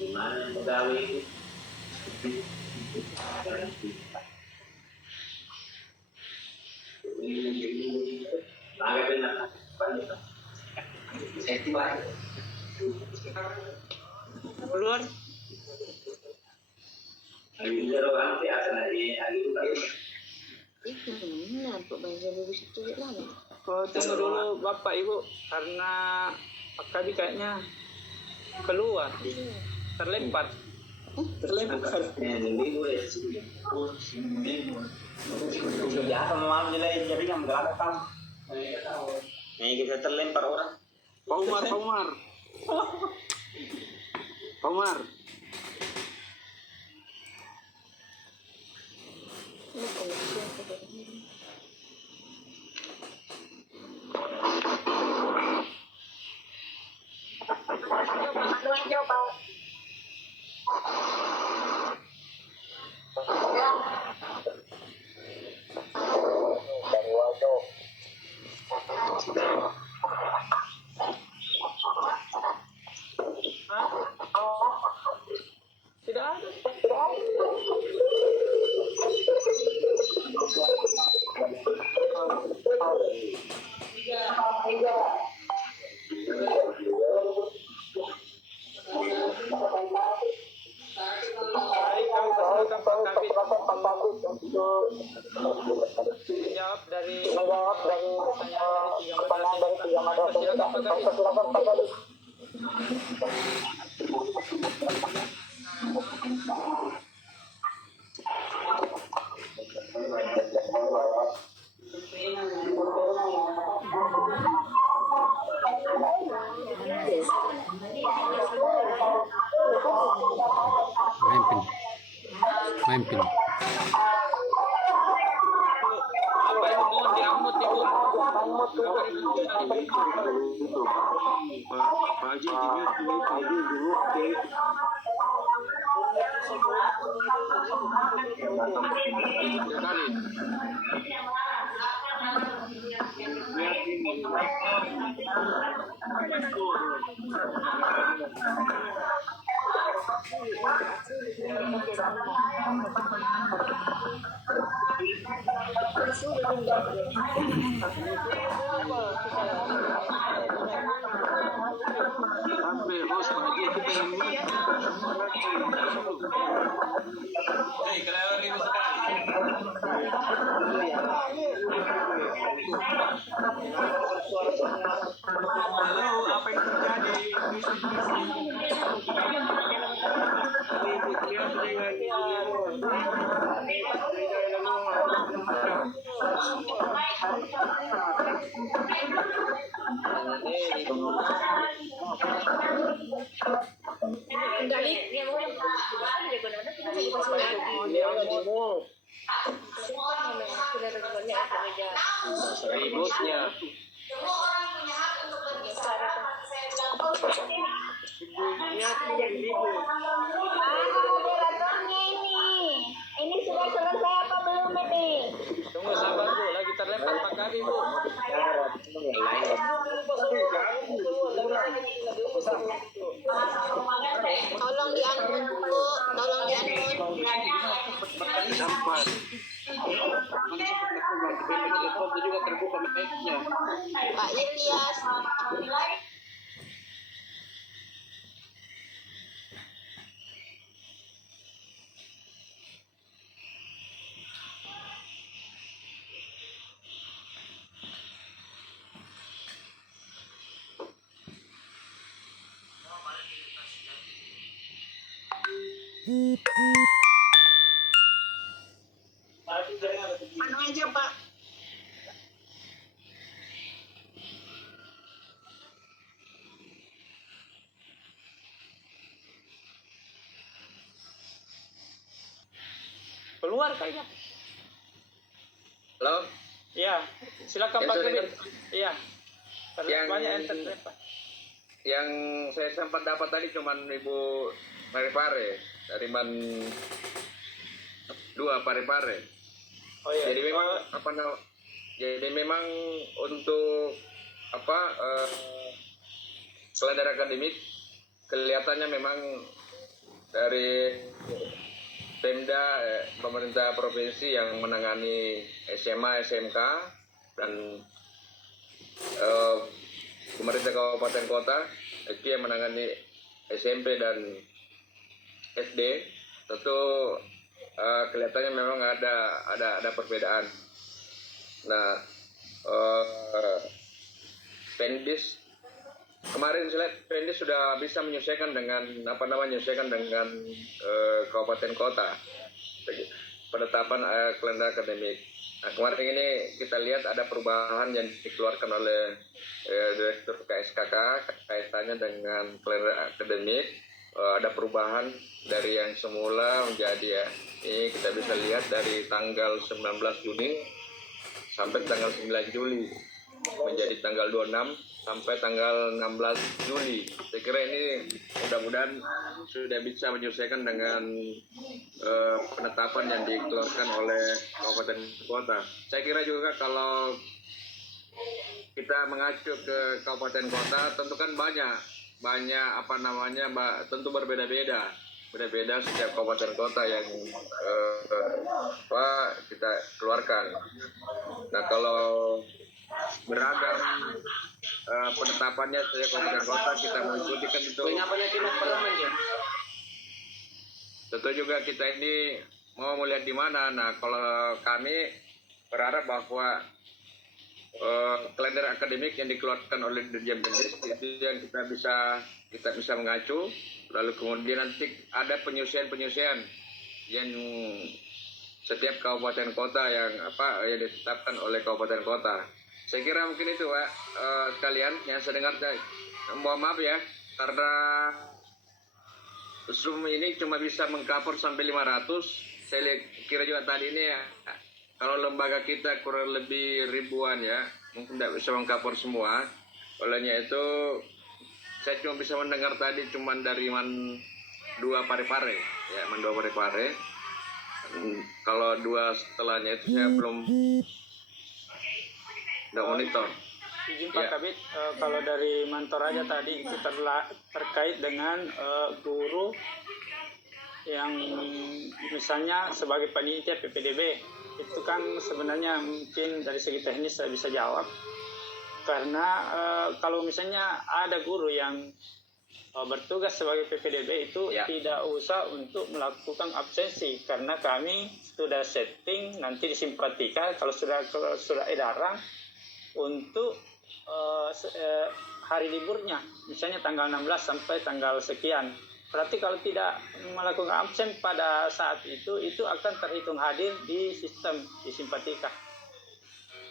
Gimana pegawai Keluar. Oh, tunggu dulu Bapak Ibu, karena Pak Kabit kayaknya keluar, terlempar. kita terlempar orang. Pak Umar. Tidak ada. Menjawab dari pertanyaan dari tiga madrasah. Main pin. Mohon diamut Ibu. moderatornya ini sudah selesai apa belum ini? Tunggu sabar Bu, lagi terlempar Pak Kadi Bu. Tolong diangkut Bu, tolong diangkut. Pak Ilyas. Anu aja Pak. Keluar kayaknya. Halo, Iya, silakan Yang Pak sudah Kabit. dengar? Iya. Yang- Banyak yang terlempar. yang saya sempat dapat tadi cuman Ibu Parepare dari Man 2 Parepare. Oh iya. Jadi memang apa namanya? Jadi memang untuk apa kalender akademik kelihatannya memang dari Pemda pemerintah provinsi yang menangani SMA, SMK dan pemerintah kabupaten kota itu yang menangani SMP dan SD tentu kelihatannya memang ada perbedaan. Nah, Pendis kemarin saya lihat Pendis sudah bisa menyesuaikan dengan menyesuaikan dengan kabupaten kota penetapan kalender akademik. Nah, kemarin ini kita lihat ada perubahan yang dikeluarkan oleh Direktur KSKK kaitannya dengan kalender akademik. Ada perubahan dari yang semula menjadi ini kita bisa lihat dari tanggal 19 Juni sampai tanggal 9 Juli menjadi tanggal 26 sampai tanggal 16 Juli. Saya kira ini mudah-mudahan sudah bisa menyesuaikan dengan penetapan yang dikeluarkan oleh kabupaten kota. Saya kira juga kalau kita mengacu ke kabupaten kota tentu kan banyak tentu berbeda-beda setiap kabupaten kota yang kita keluarkan. Nah, kalau beragam penetapannya setiap kabupaten kota kita mengikuti kan tentu juga kita ini mau melihat di mana. Nah, kalau kami berharap bahwa kalender akademik yang dikeluarkan oleh Dirjen Pendis itu yang kita bisa mengacu, lalu kemudian nanti ada penyusuan yang setiap kabupaten kota yang ditetapkan oleh kabupaten kota. Saya kira mungkin itu Pak sekalian yang saya dengar. Mohon maaf ya karena Zoom ini cuma bisa mengcover sampai 500. Saya kira juga tadi ini kalau lembaga kita kurang lebih ribuan ya, mungkin tidak bisa mengcover semua. Olehnya itu saya cuma bisa mendengar tadi cuma dari Man 2 Parepare ya, Man 2 Parepare. Kalau 2 setelahnya itu saya belum monitor. Izin Pak Ya. Kabit, kalau dari Mantor aja tadi itu terkait dengan guru yang misalnya sebagai panitia PPDB itu kan sebenarnya mungkin dari segi teknis saya bisa jawab karena kalau misalnya ada guru yang bertugas sebagai PPDB itu tidak usah untuk melakukan absensi karena kami sudah setting nanti di Simpatika kalau sudah edaran untuk hari liburnya misalnya tanggal 16 sampai tanggal sekian. Berarti kalau tidak melakukan absen pada saat itu akan terhitung hadir di sistem di Simpatika.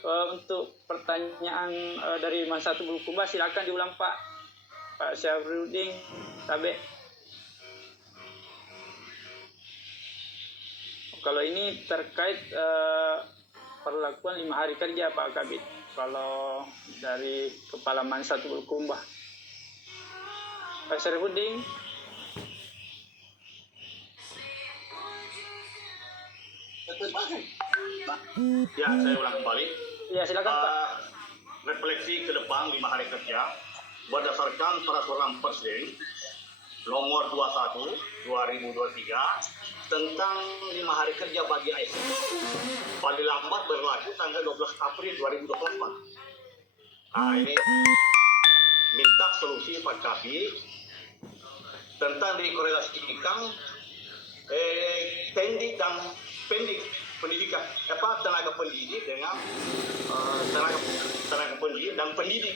Untuk pertanyaan dari Mas Satu Bulukumba silakan diulang Pak Syafruddin Tabe. Kalau ini terkait perlakuan 5 hari kerja Pak Kabit. Kalau dari Kepala Man Satu Bulukumba. Pak Syarifudin. Ya, saya ulang kembali. Ya, silakan Pak. Refleksi ke depan 5 hari kerja berdasarkan peraturan Presiden nomor 21 2023 tentang 5 hari kerja bagi ASN. Paling lambat berlaku tanggal 12 April 2024. Nah, ini minta solusi Pak Kabit tentang dikorelasikan pendik dan pendidikan tenaga pendidik dengan tenaga pendidik dan pendidik.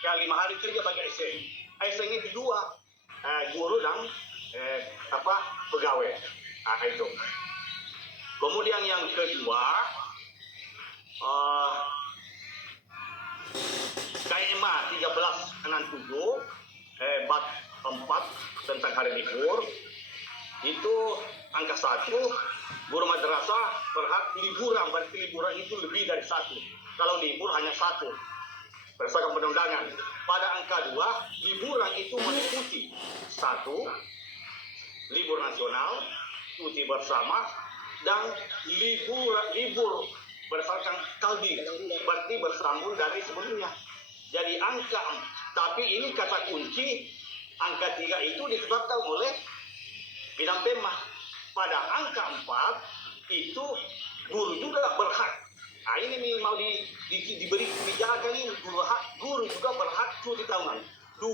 Ya, 5 hari kerja bagi ASN. ASN itu dua, guru dan pegawai. Nah, itu. Kemudian yang kedua, KMA 1367 bab 4 tentang hari libur itu angka 1, guru madrasah berhak liburan, berarti liburan itu lebih dari 1. Kalau libur hanya 1 berdasarkan perundangan. Pada angka 2, liburan itu meliputi 1, libur nasional, cuti bersama, dan libur berdasarkan kaldi, berarti bersambung dari sebelumnya. Jadi angka, tapi ini kata kunci, angka 3 itu ditetapkan oleh Bidang Pemma. Pada angka 4 itu guru juga berhak. Nah, ini nih mau diberi kebijakan ini, guru juga berhak cuti tahunan 12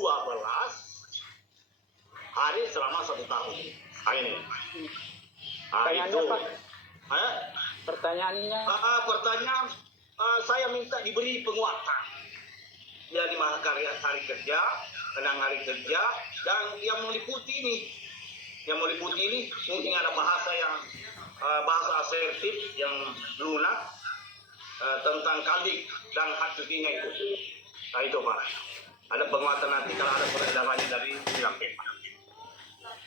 hari selama 1 tahun. Nah, ini. Pertanyaannya, Itu. Pak. Pertanyaannya. Pertanyaan, saya minta diberi penguatan. Ya, 5 hari kerja, 6 hari kerja, dan yang meliputi ini. Yang meliputi ini mungkin ada bahasa asertif yang lunak tentang kaldik dan hak cutinya itu. Nah, itu Pak. Ada penguatan nanti kalau ada peredarannya dari Bidang Pemma.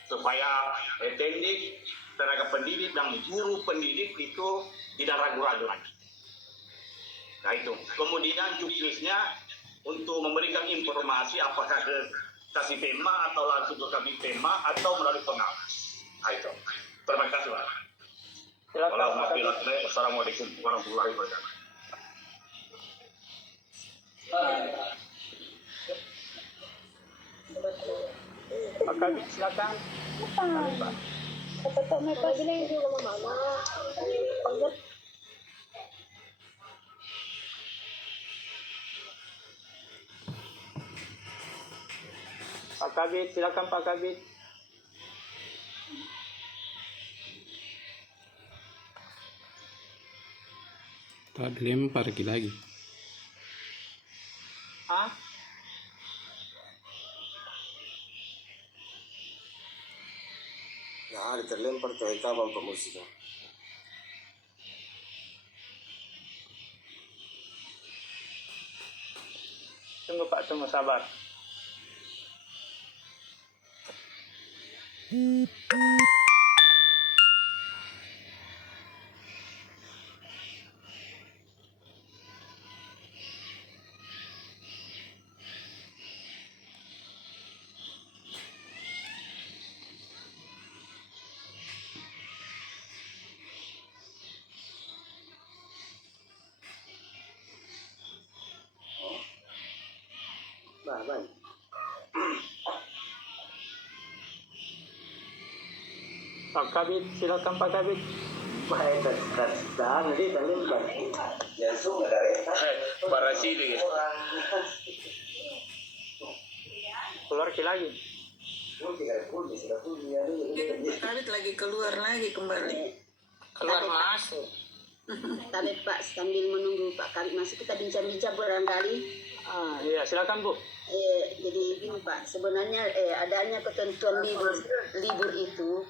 Supaya pendidik, tenaga pendidik dan guru pendidik itu tidak ragu-ragu lagi. Nah, itu. Kemudian juknisnya untuk memberikan informasi apakah ke Kasih Pemma atau langsung ke Kabit Pemma atau melalui pengawas. Nah, itu. Terima kasih Pak. Silakan Pak Kabit. Assalamualaikum warahmatullahi wabarakatuh. Pak Kabit, silakan. Pak. Pak Kabit, silakan Pak Kabit. Tak dilempar lagi. Hah? Nah, ada terlempar ke kabel pemusik. Tunggu Pak, tunggu sabar. Pak Kabit, silakan Pak Kabit. Keluar lagi. Kabit lagi keluar lagi kembali. Keluar masuk. Tadi Pak sambil menunggu Pak Kabit masuk kita bincang-bincang barangkali. Iya, silakan Bu. Jadi ini Pak, sebenarnya adanya ketentuan libur itu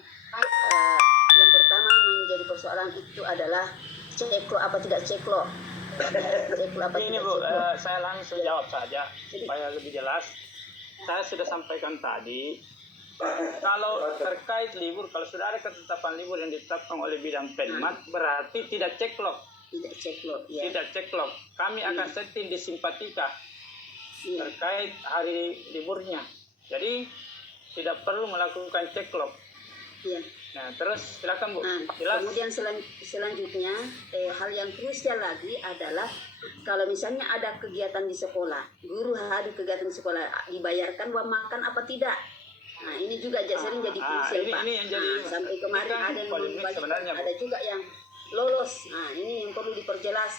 yang pertama menjadi persoalan itu adalah ceklok apa tidak ceklok. Ini Bu, saya langsung jawab saja supaya lebih jelas. Saya sudah sampaikan tadi, kalau terkait libur, kalau sudah ada ketetapan libur yang ditetapkan oleh Bidang Pemma, berarti tidak ceklok. Tidak ceklok, ya. Tidak ceklok. Kami akan setting di simpatika terkait hari liburnya. Jadi tidak perlu melakukan cek log. Iya. Nah, terus silakan Bu. Nah, Jelas. kemudian selanjutnya hal yang krusial lagi adalah kalau misalnya ada kegiatan di sekolah, guru hadir kegiatan di sekolah, dibayarkan uang makan apa tidak? Nah, ini juga sering jadi krusial, Pak. Ini yang jadi Sampai kemarin kan ada yang polemik membayar, sebenarnya, Bu. ada juga yang lolos. Nah, ini yang perlu diperjelas.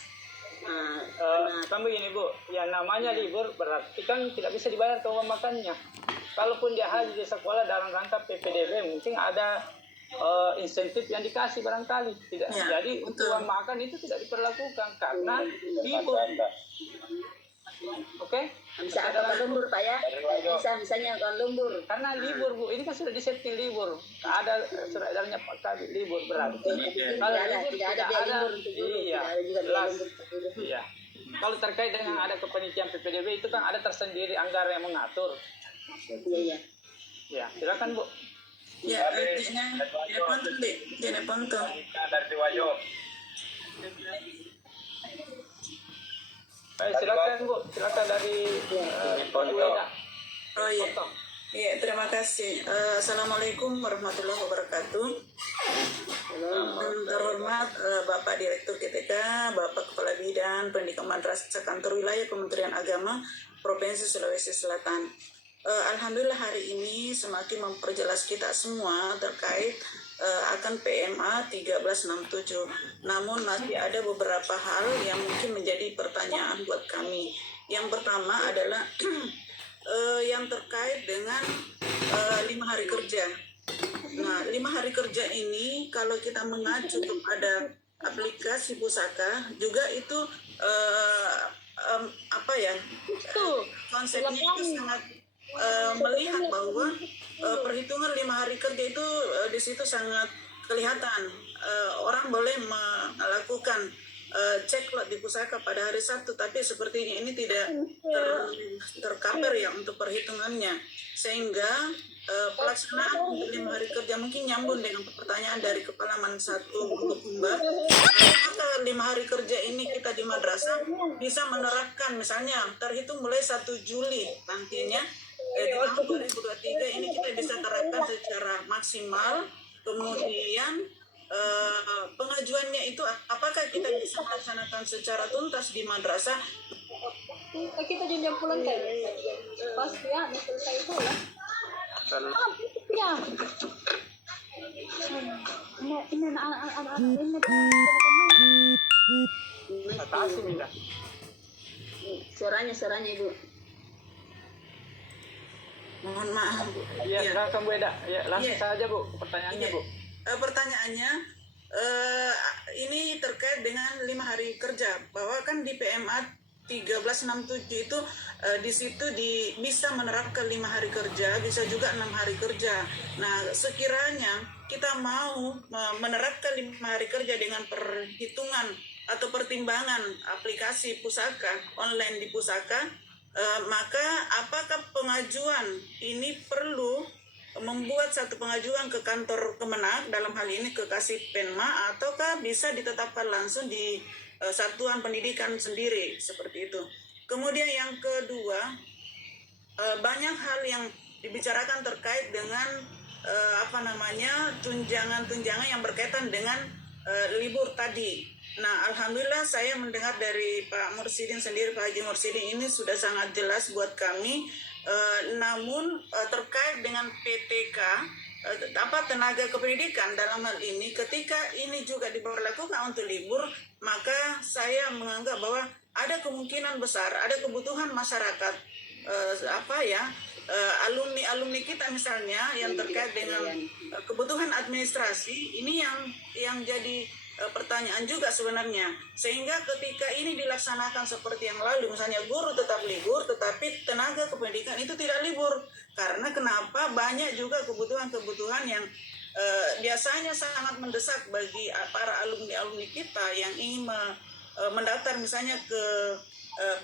Kan begini Bu, yang namanya libur berarti kan tidak bisa dibayar ke uang makannya. Kalaupun dia hadir di sekolah dalam rangka PPDB, mungkin ada insentif yang dikasih barangkali. Tidak, Ya, jadi betul. uang makan itu tidak diperlakukan karena libur. Oke? Bisa apa lembur, Pak ya? Bisa misalnya kalau lembur. Karena libur Bu, ini kan sudah disetting libur. Ada surat edarnya Pak Kabit libur berarti. Kalau libur Tidak ada biaya libur untuk guru. Iya, Tidak ada juga biaya jelas. lembur untuk guru. Iya. Kalau terkait dengan ada kepanitiaan PPDB itu kan ada tersendiri anggaran yang mengatur. Iya. Ya, silakan Bu. Ya, dia pantun deh, dia pantun. Dari Wajo. Silakan Bu, silakan dari Weda. Oh iya. Iya, terima kasih. Assalamualaikum warahmatullahi wabarakatuh. Terhormat Bapak Direktur GTK, Bapak Kepala Bidang Pendidikan Madrasah Kantor Wilayah Kementerian Agama Provinsi Sulawesi Selatan. Alhamdulillah hari ini semakin memperjelas kita semua terkait akan PMA 1367. Namun masih ada beberapa hal yang mungkin menjadi pertanyaan buat kami. Yang pertama adalah yang terkait dengan 5 hari kerja. Nah, 5 hari kerja ini kalau kita mengacu kepada aplikasi pusaka juga itu konsepnya itu sangat melihat bahwa perhitungan 5 hari kerja itu di situ sangat kelihatan. Orang boleh melakukan cek lot di pusaka pada hari Sabtu, tapi sepertinya ini tidak tercover ya untuk perhitungannya, sehingga pelaksanaan untuk 5 hari kerja mungkin nyambung dengan pertanyaan dari Kepala Man 1 Mbak. Apakah 5 hari kerja ini kita di madrasah bisa menerapkan misalnya terhitung mulai 1 Juli nantinya di tahun 2023 ini kita bisa terapkan secara maksimal, kemudian pengajuannya itu apakah kita bisa melaksanakan secara tuntas di madrasah? Kita jenjang pulang kan? Pas ya, selesai pulang. Ya. Ini anak-anak ini. Atasi nih. Suaranya Ibu. Mohon maaf Bu. Iya, silakan Bu Eda. Ya, langsung saja Bu pertanyaannya Bu. Pertanyaannya ini terkait dengan 5 hari kerja, bahwa kan di PMA 1367 itu di situ bisa menerapkan 5 hari kerja, bisa juga 6 hari kerja. Nah, sekiranya kita mau menerapkan 5 hari kerja dengan perhitungan atau pertimbangan aplikasi pusaka online di pusaka, maka apakah pengajuan ini perlu membuat satu pengajuan ke kantor Kemenak, dalam hal ini ke Kasippenma, ataukah bisa ditetapkan langsung di satuan pendidikan sendiri seperti itu. Kemudian yang kedua, banyak hal yang dibicarakan terkait dengan tunjangan-tunjangan yang berkaitan dengan libur tadi. Nah, alhamdulillah saya mendengar dari Pak Mursidin sendiri, Pak Haji Mursidin, ini sudah sangat jelas buat kami. Namun terkait dengan PTK, tenaga kependidikan dalam hal ini, ketika ini juga diberlakukan untuk libur, maka saya menganggap bahwa ada kemungkinan besar, ada kebutuhan masyarakat, alumni kita misalnya yang terkait dengan kebutuhan administrasi, ini yang jadi pertanyaan juga sebenarnya, sehingga ketika ini dilaksanakan seperti yang lalu, misalnya guru tetap libur tetapi tenaga kependidikan itu tidak libur, karena kenapa banyak juga kebutuhan-kebutuhan yang biasanya sangat mendesak bagi para alumni kita yang ingin mendaftar misalnya ke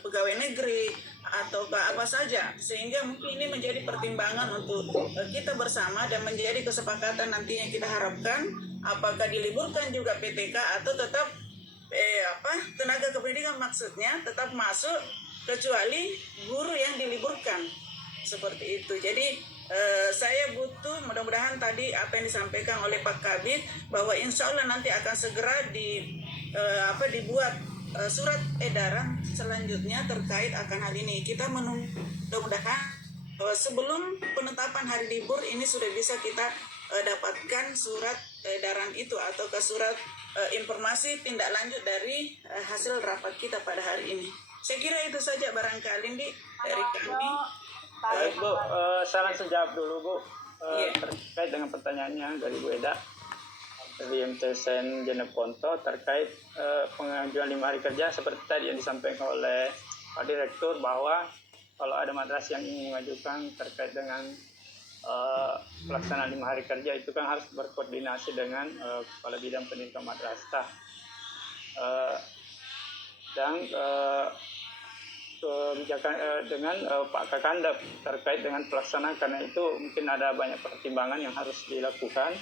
pegawai negeri atau ke apa saja, sehingga mungkin ini menjadi pertimbangan untuk kita bersama dan menjadi kesepakatan nantinya kita harapkan apakah diliburkan juga PTK atau tetap tenaga kependidikan maksudnya tetap masuk kecuali guru yang diliburkan. seperti itu. Jadi saya butuh, mudah-mudahan tadi apa yang disampaikan oleh Pak Kabid, bahwa insya Allah nanti akan segera dibuat surat edaran selanjutnya terkait akan hal ini. Kita mudah-mudahan sebelum penetapan hari libur ini sudah bisa kita dapatkan surat edaran itu atau ke surat informasi tindak lanjut dari hasil rapat kita pada hari ini. Saya kira itu saja barangkali dari kami. Bu, saya langsung jawab dulu Bu, Iya. terkait dengan pertanyaannya dari Bu Eda dari MTSN Jeneponto terkait pengajuan 5 hari kerja seperti tadi yang disampaikan oleh Pak Direktur, bahwa kalau ada madrasah yang ingin mengajukan terkait dengan pelaksanaan 5 hari kerja itu kan harus berkoordinasi dengan kepala bidang pendidikan madrasah dan kebijakan dengan Pak Kakandap terkait dengan pelaksanaan, karena itu mungkin ada banyak pertimbangan yang harus dilakukan.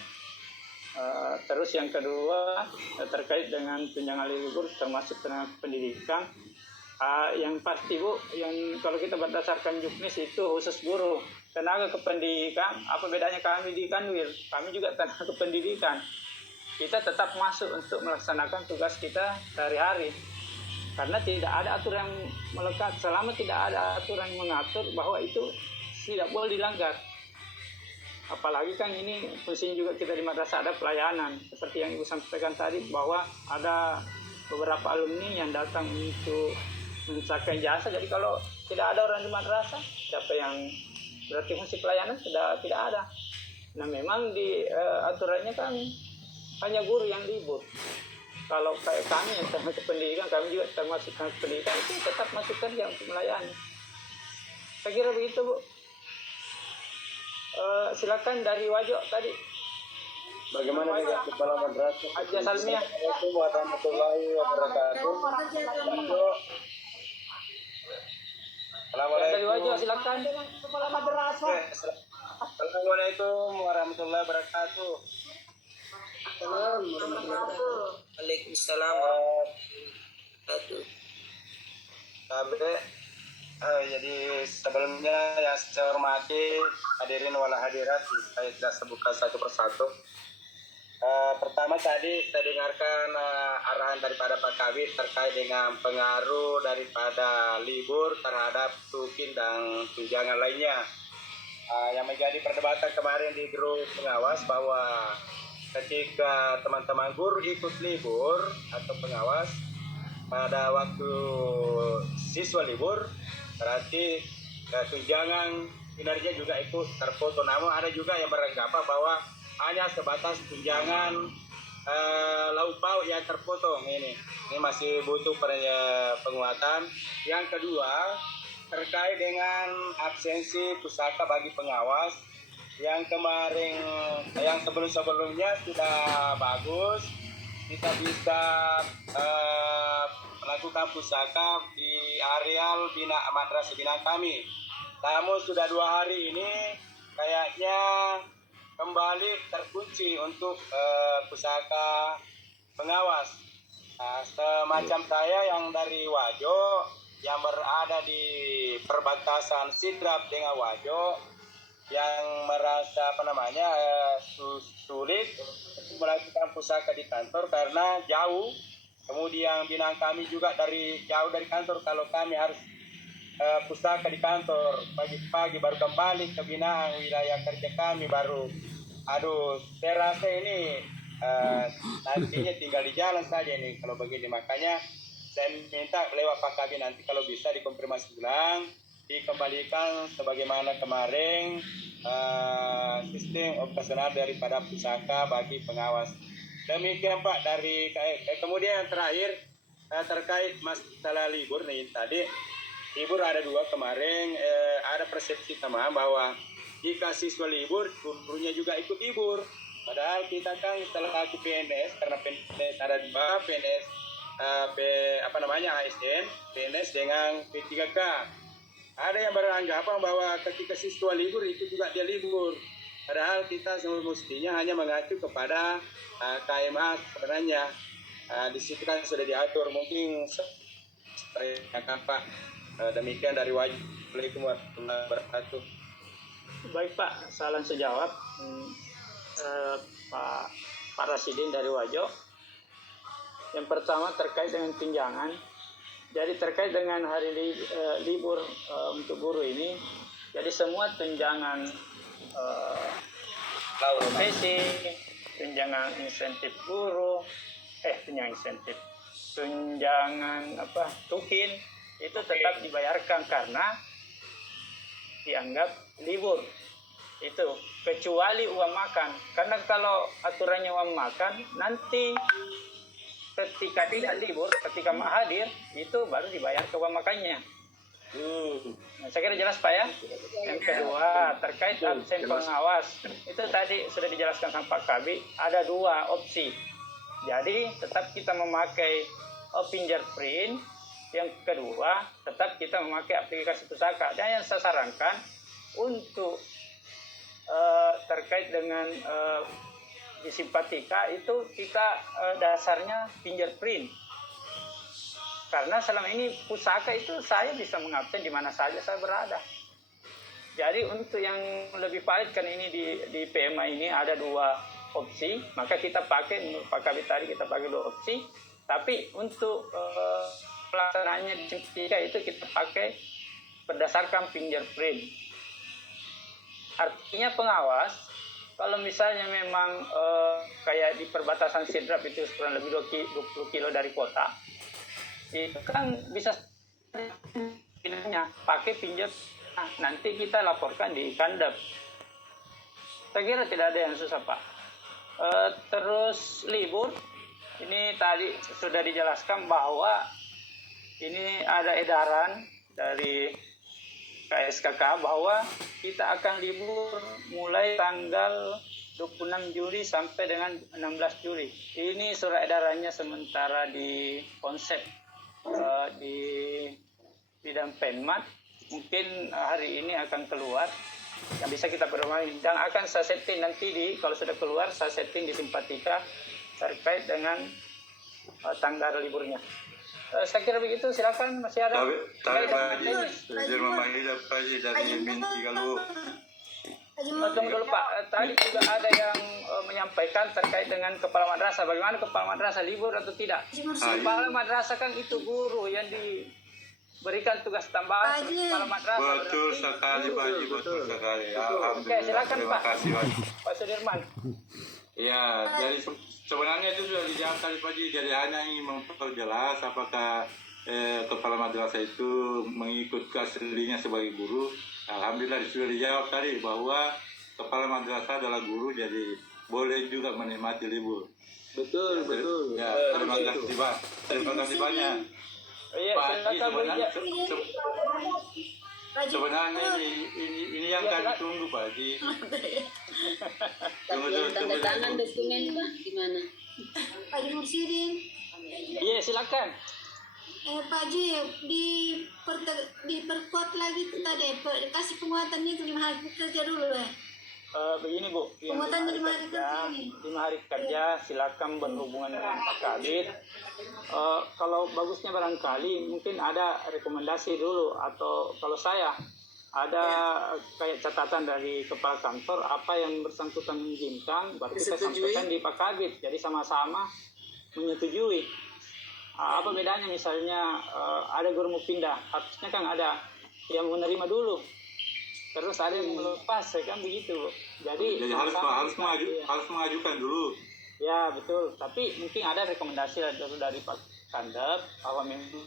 Terus yang kedua terkait dengan tunjangan libur termasuk tenaga pendidikan, yang pasti Bu, yang kalau kita berdasarkan juknis itu khusus guru. Tenaga kependidikan, apa bedanya kami di Kanwil? Kami juga tenaga kependidikan. Kita tetap masuk untuk melaksanakan tugas kita sehari-hari. Karena tidak ada aturan yang melekat, selama tidak ada aturan yang mengatur bahwa itu tidak boleh dilanggar. Apalagi kan ini fungsinya juga kita di madrasah ada pelayanan. Seperti yang Ibu sampaikan tadi, bahwa ada beberapa alumni yang datang untuk mencari jasa. Jadi kalau tidak ada orang di madrasah, siapa yang berarti fungsi pelayanan tidak ada. Nah memang di aturannya kan hanya guru yang libur. Kalau kayak kami yang termasuk pendidikan, kami juga termasuk pendidikan, itu tetap masuk kerja untuk melayani. Saya kira begitu Bu. Silakan dari Wajo tadi. Bagaimana dengan kepala madrasah? Haja Salmiah. Assalamualaikum warahmatullahi wabarakatuh. Dari Wajo silakan. Kepala madrasah. Assalamualaikum warahmatullahi wabarakatuh. Waalaikumsalam. Jadi sebelumnya yang saya hormati hadirin wal hadirat, saya tidak sebutkan satu persatu. Pertama tadi saya dengarkan arahan daripada Pak Kabid terkait dengan pengaruh daripada libur terhadap tukin dan tunjangan lainnya. Yang menjadi perdebatan kemarin di grup pengawas bahwa ketika teman-teman guru ikut libur atau pengawas pada waktu siswa libur, berarti tunjangan kinerja juga ikut terfoto. Namun ada juga yang beranggapan bahwa hanya sebatas tunjangan lauk pauk yang terpotong. Ini masih butuh penguatan. Yang kedua terkait dengan absensi pusaka bagi pengawas, yang kemarin, yang sebelum-sebelumnya sudah bagus, kita bisa melakukan pusaka di areal madrasah binaan kami. Namun sudah 2 hari ini kayaknya kembali terkunci untuk pusaka pengawas. Semacam saya yang dari Wajo, yang berada di perbatasan Sidrap dengan Wajo, yang merasa sulit melakukan pusaka di kantor karena jauh. Kemudian binaan kami juga jauh dari kantor. Kalau kami harus pusaka di kantor pagi-pagi baru kembali ke binaan wilayah kerja kami baru. Saya rasa ini nantinya tinggal di jalan saja nih kalau begini. Makanya saya minta lewat Pak Kabid nanti kalau bisa dikonfirmasi ulang, dikembalikan sebagaimana kemarin sistem operasional daripada pusaka bagi pengawas. Demikian Pak. Dari kemudian terakhir terkait masalah libur nih, tadi libur ada 2 kemarin, ada persepsi teman bahwa jika siswa libur, gurunya juga ikut libur. Padahal kita kan selaku PNS, karena PNS ada 2, PNS ASN, PNS dengan P3K. Ada yang beranggapan bahwa ketika siswa libur itu juga dia libur. Padahal kita semestinya hanya mengacu kepada KMA sebenarnya. Di situ kan sudah diatur, mungkin Pak. Demikian dari Wajib. Assalamualaikum warahmatullahi wabarakatuh. Baik Pak, salam sejawab. Pak Rasidin dari Wajo. Yang pertama terkait dengan tunjangan. Jadi terkait dengan hari libur untuk guru ini, jadi semua tunjangan profesi, tunjangan insentif guru, tunjangan tukin itu tetap dibayarkan karena dianggap libur. Itu kecuali uang makan, karena kalau aturannya uang makan nanti ketika tidak libur, ketika hadir itu baru dibayar ke uang makannya. Nah, saya kira jelas Pak ya. Yang kedua terkait absen pengawas, itu tadi sudah dijelaskan sama Pak Kabit, ada 2 opsi. Jadi tetap kita memakai fingerprint. Yang kedua tetap kita memakai aplikasi pusaka. Dan yang saya sarankan untuk terkait dengan di Simpatika itu kita dasarnya fingerprint. Karena selama ini pusaka itu saya bisa mengabsen di mana saja saya berada. Jadi untuk yang lebih valid kan ini di PMA ini ada 2 opsi, maka kita pakai menurut Pak Kabit tadi kita pakai 2 opsi. Tapi untuk pelaksanaannya di Simpatika itu kita pakai berdasarkan fingerprint. Artinya pengawas kalau misalnya memang kayak di perbatasan Sidrap itu kurang lebih 20 kilo dari kota, itu kan bisa pakai pinjam. Nah, nanti kita laporkan di Kandap. Saya kira tidak ada yang susah Pak. Terus libur, ini tadi sudah dijelaskan bahwa ini ada edaran dari KSKK bahwa kita akan libur mulai tanggal 26 Juli sampai dengan 16 Juli. Ini surat edarannya sementara di konsep di bidang Penmat. Mungkin hari ini akan keluar. Yang bisa kita bermain dan akan saya setting nanti kalau sudah keluar saya setting di Simpatika terkait dengan tanggal liburnya. Saya kira begitu, silakan masih ada. Tapi Pak Haji memanggil Pak Haji dari Minti kalau. Tunggu dulu Pak, tadi juga ada yang menyampaikan terkait dengan kepala madrasah. Bagaimana kepala madrasah libur atau tidak? Kepala madrasah kan itu guru yang diberikan tugas tambahan. Kepala madrasah. Betul sekali Pak Haji, betul sekali. Alhamdulillah. Oke, silakan Terima Pak. kasih Pak Sudirman. Ya, jadi sebenarnya itu sudah dijawab tadi Pak Haji. Jadi hanya ingin memperjelas apakah kepala madrasah itu mengikut aslinya sebagai guru. Alhamdulillah sudah dijawab tadi bahwa kepala madrasah adalah guru, jadi boleh juga menikmati libur. Betul. Ya, terima kasih Pak. Terima kasih banyak. Iya, Pak Haji, silakan sebenarnya ini yang kami tunggu Pak Haji. Tapi yang tanda tangan dokumen Pak gimana? Pak Haji Mursidin. Iya, silakan. Pak Haji diperkuat lagi tuh tadi, kasih penguatannya itu 5 hari kerja dulu ya. Begini Bu, yang Penguatan 5 hari kerja ini. 5 hari kerja silakan berhubungan dengan Pak Kabit. Kalau bagusnya barangkali mungkin ada rekomendasi dulu, atau kalau saya ada kayak catatan dari kepala kantor apa yang bersangkutan mengizinkan, baru kita sampaikan di Pak Kabit. Jadi sama-sama menyetujui. Apa bedanya misalnya ada guru mau pindah, harusnya kan ada yang menerima dulu, terus ada yang melepas, kan begitu. Jadi harus mengajukan dulu. Ya betul, tapi mungkin ada rekomendasi dari Pak Kandap bahwa memang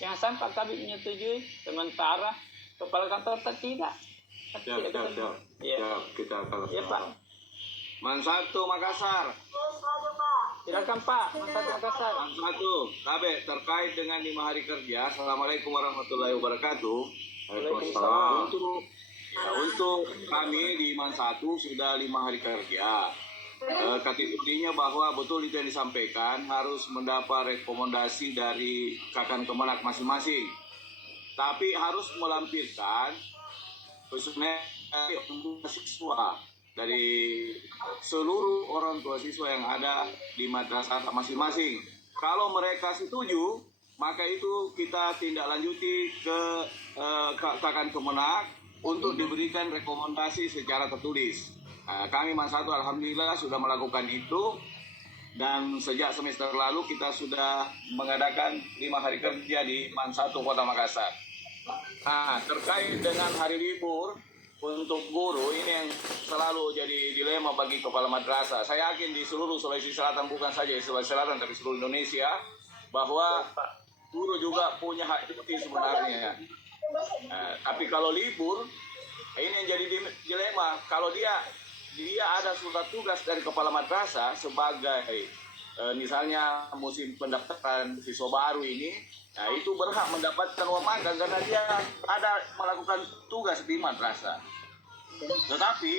yang sampai Pak Kabit menyetujui, sementara kepala kantor tidak. Siap. Ya. Kita akan Ya Pak. Mansatu Makassar. Silakan Pak, Mansatu Makassar. Mansatu, KB terkait dengan 5 hari kerja. Assalamualaikum warahmatullahi wabarakatuh. Waalaikumsalam. Untuk kami di Mansatu sudah 5 hari kerja. Kategorinya bahwa betul itu yang disampaikan harus mendapat rekomendasi dari Kakan Kemenak masing-masing. Tapi harus melampirkan khususnya siswa dari seluruh orang tua siswa yang ada di madrasah masing-masing. Kalau mereka setuju, maka itu kita tindak lanjuti ke Kakan Kemenak untuk diberikan rekomendasi secara tertulis. Kami Man 1 alhamdulillah sudah melakukan itu, dan sejak semester lalu kita sudah mengadakan 5 hari kerja di Man 1 Kota Makassar. Terkait dengan hari libur untuk guru, ini yang selalu jadi dilema bagi kepala madrasah. Saya yakin di seluruh Sulawesi Selatan, bukan saja di Sulawesi Selatan tapi seluruh Indonesia, bahwa guru juga punya hak cuti sebenarnya. Tapi kalau libur, ini yang jadi dilema. Kalau dia ada surat tugas dari kepala madrasah sebagai misalnya musim pendaftaran siswa baru ini, itu berhak mendapatkan uang makan karena dia ada melakukan tugas di madrasah. Tetapi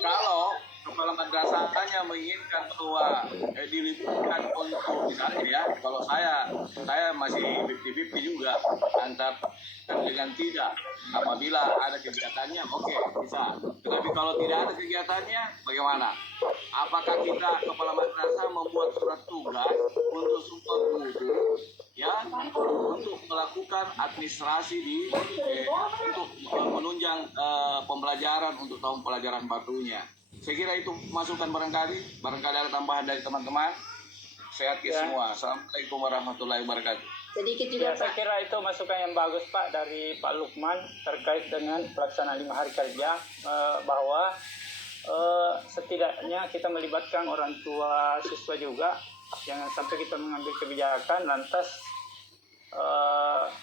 kalau kepala madrasah hanya menginginkan bahwa diliburkan untuk misalnya ya, kalau saya masih 50-50 juga antara dengan tidak. Apabila ada kegiatannya, oke, bisa. Tetapi kalau tidak ada kegiatannya, bagaimana? Apakah kita kepala madrasah membuat surat tugas untuk semua guru, ya, untuk melakukan administrasi untuk menunjang pembelajaran untuk tahun pelajaran barunya? Saya kira itu masukan barangkali ada tambahan dari teman-teman. Sehat ke semua. Assalamualaikum warahmatullahi wabarakatuh. Sedikit juga Saya kira itu masukan yang bagus Pak dari Pak Lukman terkait dengan pelaksanaan 5 hari kerja, bahwa setidaknya kita melibatkan orang tua siswa juga, jangan sampai kita mengambil kebijakan lantas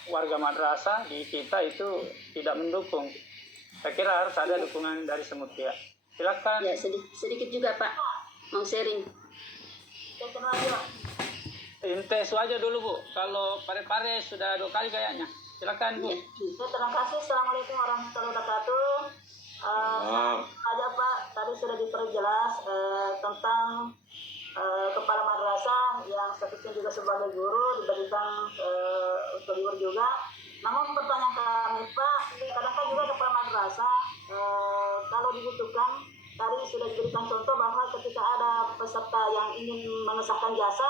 warga madrasah di kita itu tidak mendukung. Saya kira harus ada dukungan dari semua pihak. Silakan. Ya, sedikit juga Pak, mau sharing. Intesu aja dulu Bu, kalau pare-pare sudah 2 kali kayaknya. Silakan Bu. Terima kasih. Assalamualaikum warahmatullahi wabarakatuh. Ada Pak, tadi sudah diperjelas tentang kepala madrasah yang statusnya juga sebagai guru diberikan untuk libur juga. Namun pertanyaan kami Pak, kadang-kadang juga kepala madrasah kalau dibutuhkan, tadi sudah diberikan contoh bahwa ketika ada peserta yang ingin mengesahkan jasa,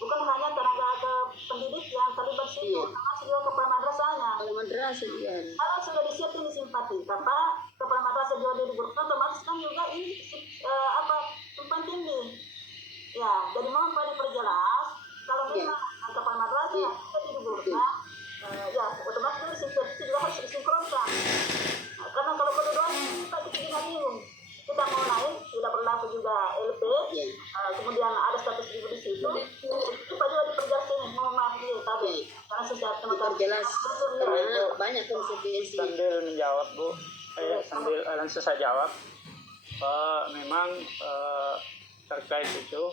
bukan hanya tenaga pendidik yang terlibat situ, masih juga kepala madrasahnya. Kalau sudah disiapin di simpati, karena kepala madrasah juga diliburkan, otomatis kan juga ini tumpang tinggi. Ya, jadi mohon Pak diperjelas, kalau memang kepala madrasah sudah diliburkan, ya otomatis itu juga harus disinkronkan. Karena kalau kedua-duanya kita tidak bingung. Kita mau naik, tidak berlaku juga LP, kemudian ada status ibu di situ. Kita juga diperjelaskan, mohon maaf tadi, karena setiap teman-teman jelas banyak konsekuensi. Sambil menjawab Bu, sambil langsung saya jawab. Memang terkait itu,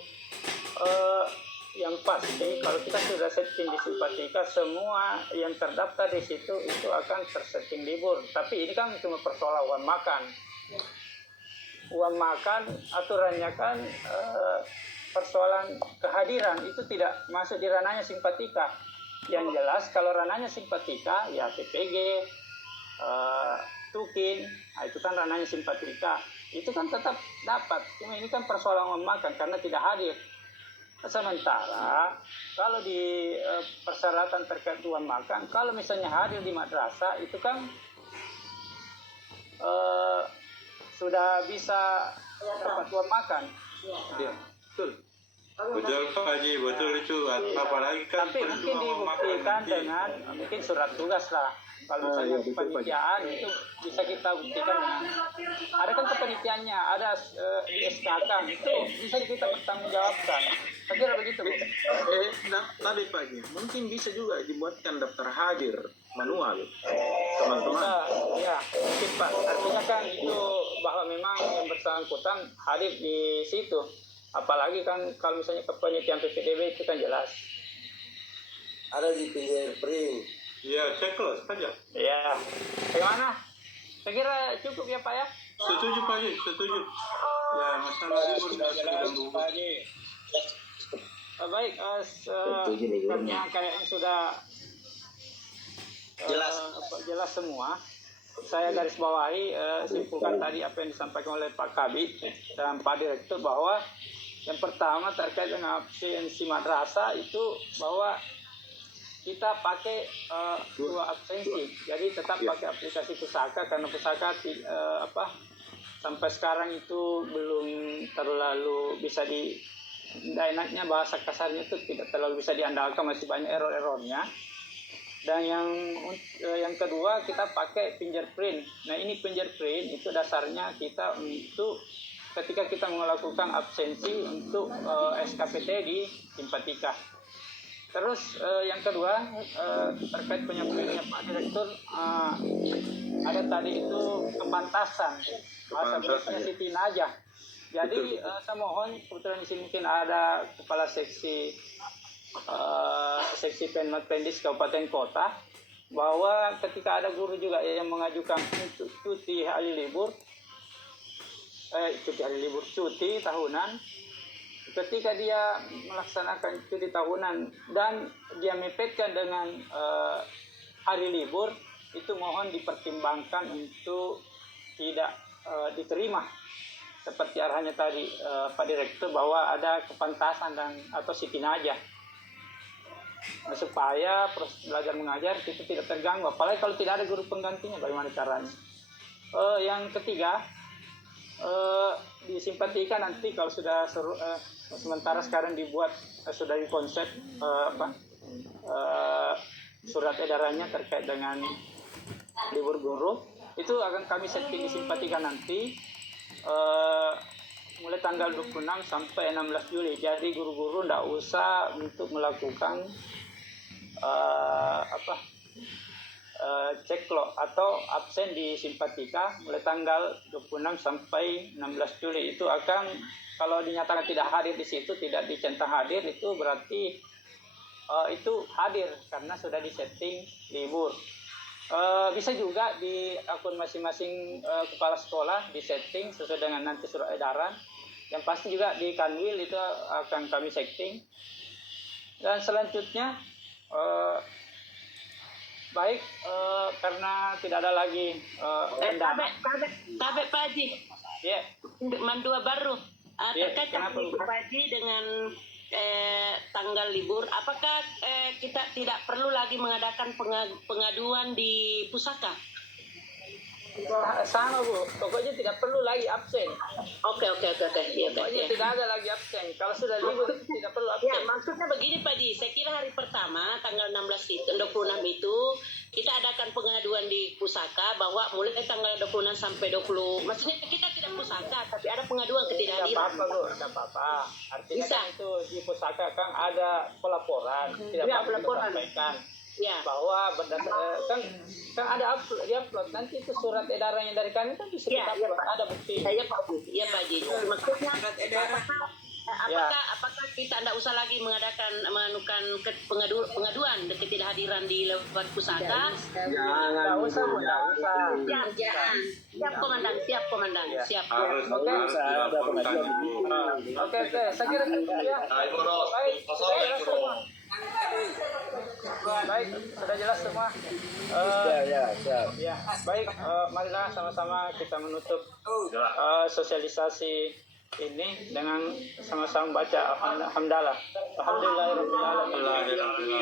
yang pasti kalau kita sudah setting di Simpatika, semua yang terdaftar di situ itu akan tersetting libur. Tapi ini kan cuma persoalan uang makan. Uang makan aturannya kan persoalan kehadiran itu tidak masuk di ranahnya Simpatika. Yang jelas kalau ranahnya Simpatika ya PPG, Tukin, itu kan ranahnya Simpatika. Itu kan tetap dapat. Cuma ini kan persoalan uang makan karena tidak hadir. Sementara kalau di persyaratan terkait uang makan, kalau misalnya hadir di madrasah itu kan sudah bisa dapat uang makan. Ya, betul. Betul Pak Haji, betul itu. Apalagi kan tapi mungkin dibuktikan dengan mungkin surat tugas lah. Kalau misalnya kepanitiaan itu bisa kita buktikan dengan ada kan kepanitiaannya, ada di SKK itu bisa kita bertanggungjawabkan. Saya kira begitu. Tadi Pak Haji, mungkin bisa juga dibuatkan daftar hadir manual teman-teman. Ya, mungkin Pak. Artinya kan itu bahwa memang yang bersangkutan hadir di situ. Apalagi kan kalau misalnya kepanitiaan PPDB itu kan jelas. Ada di fingerprint. Ya, checklist saja. Ya, bagaimana? Saya kira cukup ya Pak ya. Setuju Pak Haji, setuju. Ya, masalah itu sudah Pak Haji. Baik, karena kayaknya sudah jelas semua. Saya garis bawahi simpulkan tadi apa yang disampaikan oleh Pak Kabid dan Pak Direktur, bahwa yang pertama terkait dengan absensi madrasah itu bahwa kita pakai 2 absensi. Jadi tetap pakai aplikasi pusaka karena pusaka sampai sekarang itu belum terlalu bisa enaknya bahasa kasarnya itu tidak terlalu bisa diandalkan, masih banyak error-errornya. Dan yang kedua kita pakai fingerprint. Nah ini fingerprint itu dasarnya kita untuk ketika kita melakukan absensi untuk SKPT di Simpatika. Terus yang kedua terkait penyampaiannya Pak Direktur, ada tadi itu kepantasan bahasa Inggrisnya Siti Najah. Jadi saya mohon kebetulan di sini mungkin ada kepala seksi Penmas-Pendis Kabupaten Kota, bahwa ketika ada guru juga yang mengajukan untuk cuti tahunan, ketika dia melaksanakan cuti tahunan dan dia mepetkan dengan hari libur, itu mohon dipertimbangkan untuk tidak diterima seperti arahannya tadi Pak Direktur, bahwa ada kepantasan atau Siti Najah, supaya proses belajar mengajar itu tidak terganggu, apalagi kalau tidak ada guru penggantinya, bagaimana caranya. Yang ketiga, di Simpatika nanti kalau sudah sementara sekarang dibuat sudah dikonsep surat edarannya terkait dengan libur guru, itu akan kami setting di Simpatika nanti mulai tanggal 26 sampai 16 Juli. Jadi guru-guru tidak usah untuk melakukan ceklok atau absen di Simpatika mulai tanggal 26 sampai 16 Juli. Itu akan, kalau dinyatakan tidak hadir di situ, tidak dicentang hadir, itu berarti itu hadir karena sudah disetting libur. Bisa juga di akun masing-masing kepala sekolah disetting sesuai dengan nanti surat edaran. Yang pasti juga di Kanwil itu akan kami setting. Dan selanjutnya karena tidak ada lagi Kabeh Pak Haji. Ya. Mandua baru. Terkait Pak Haji dengan tanggal libur, apakah kita tidak perlu lagi mengadakan pengaduan di pusaka? Sama Bu, pokoknya tidak perlu lagi absen. Oke. Ya, pokoknya tidak ada lagi absen. Kalau sudah libur tidak perlu absen. Ya, maksudnya begini Pak Ji, saya kira hari pertama tanggal 26 itu kita adakan pengaduan di pusaka bahwa mulai tanggal 26 sampai 20, maksudnya kita tidak pusaka tapi ada pengaduan ketidakhadiran. Tidak apa-apa Bu, tidak apa-apa. Artinya kan itu di pusaka kan ada pelaporan, tidak apa-apa kita sampaikan. Ya. Bahwa berdasarkan kan ada upload nanti itu surat edarannya dari kami kan bisa kita upload, ada bukti. Iya Pak Ji. Maksudnya apakah kita tidak usah lagi mengadakan pengaduan ketidakhadiran di lewat pusaka? Tidak usah. Siap komandan. Siap. Oke. Saya kira ya. Baik, sudah jelas semua. Ya, baik. Marilah sama-sama kita menutup sosialisasi ini dengan sama-sama baca hamdalah. Alhamdulillahirabbil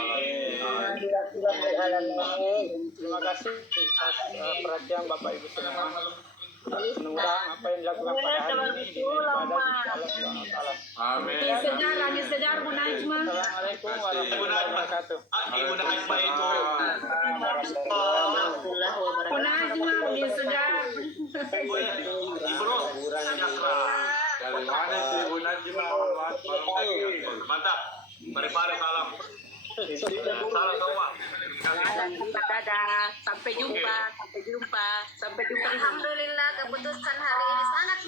alamin. Terima kasih atas perhatian Bapak Ibu semua. Mudah-mudahan apa yang dilakukan pada hari ini ibadah Allah Subhanahu wa taala. Amin. Segar Bu Najma. Assalamualaikum warahmatullahi wabarakatuh. Ibu Najma itu. Bu Najma segar. Dari mana sih Ibu Najma? Mantap. Mari salam. Salam semua. Dadah. Sampai jumpa. Alhamdulillah keputusan hari ini sangat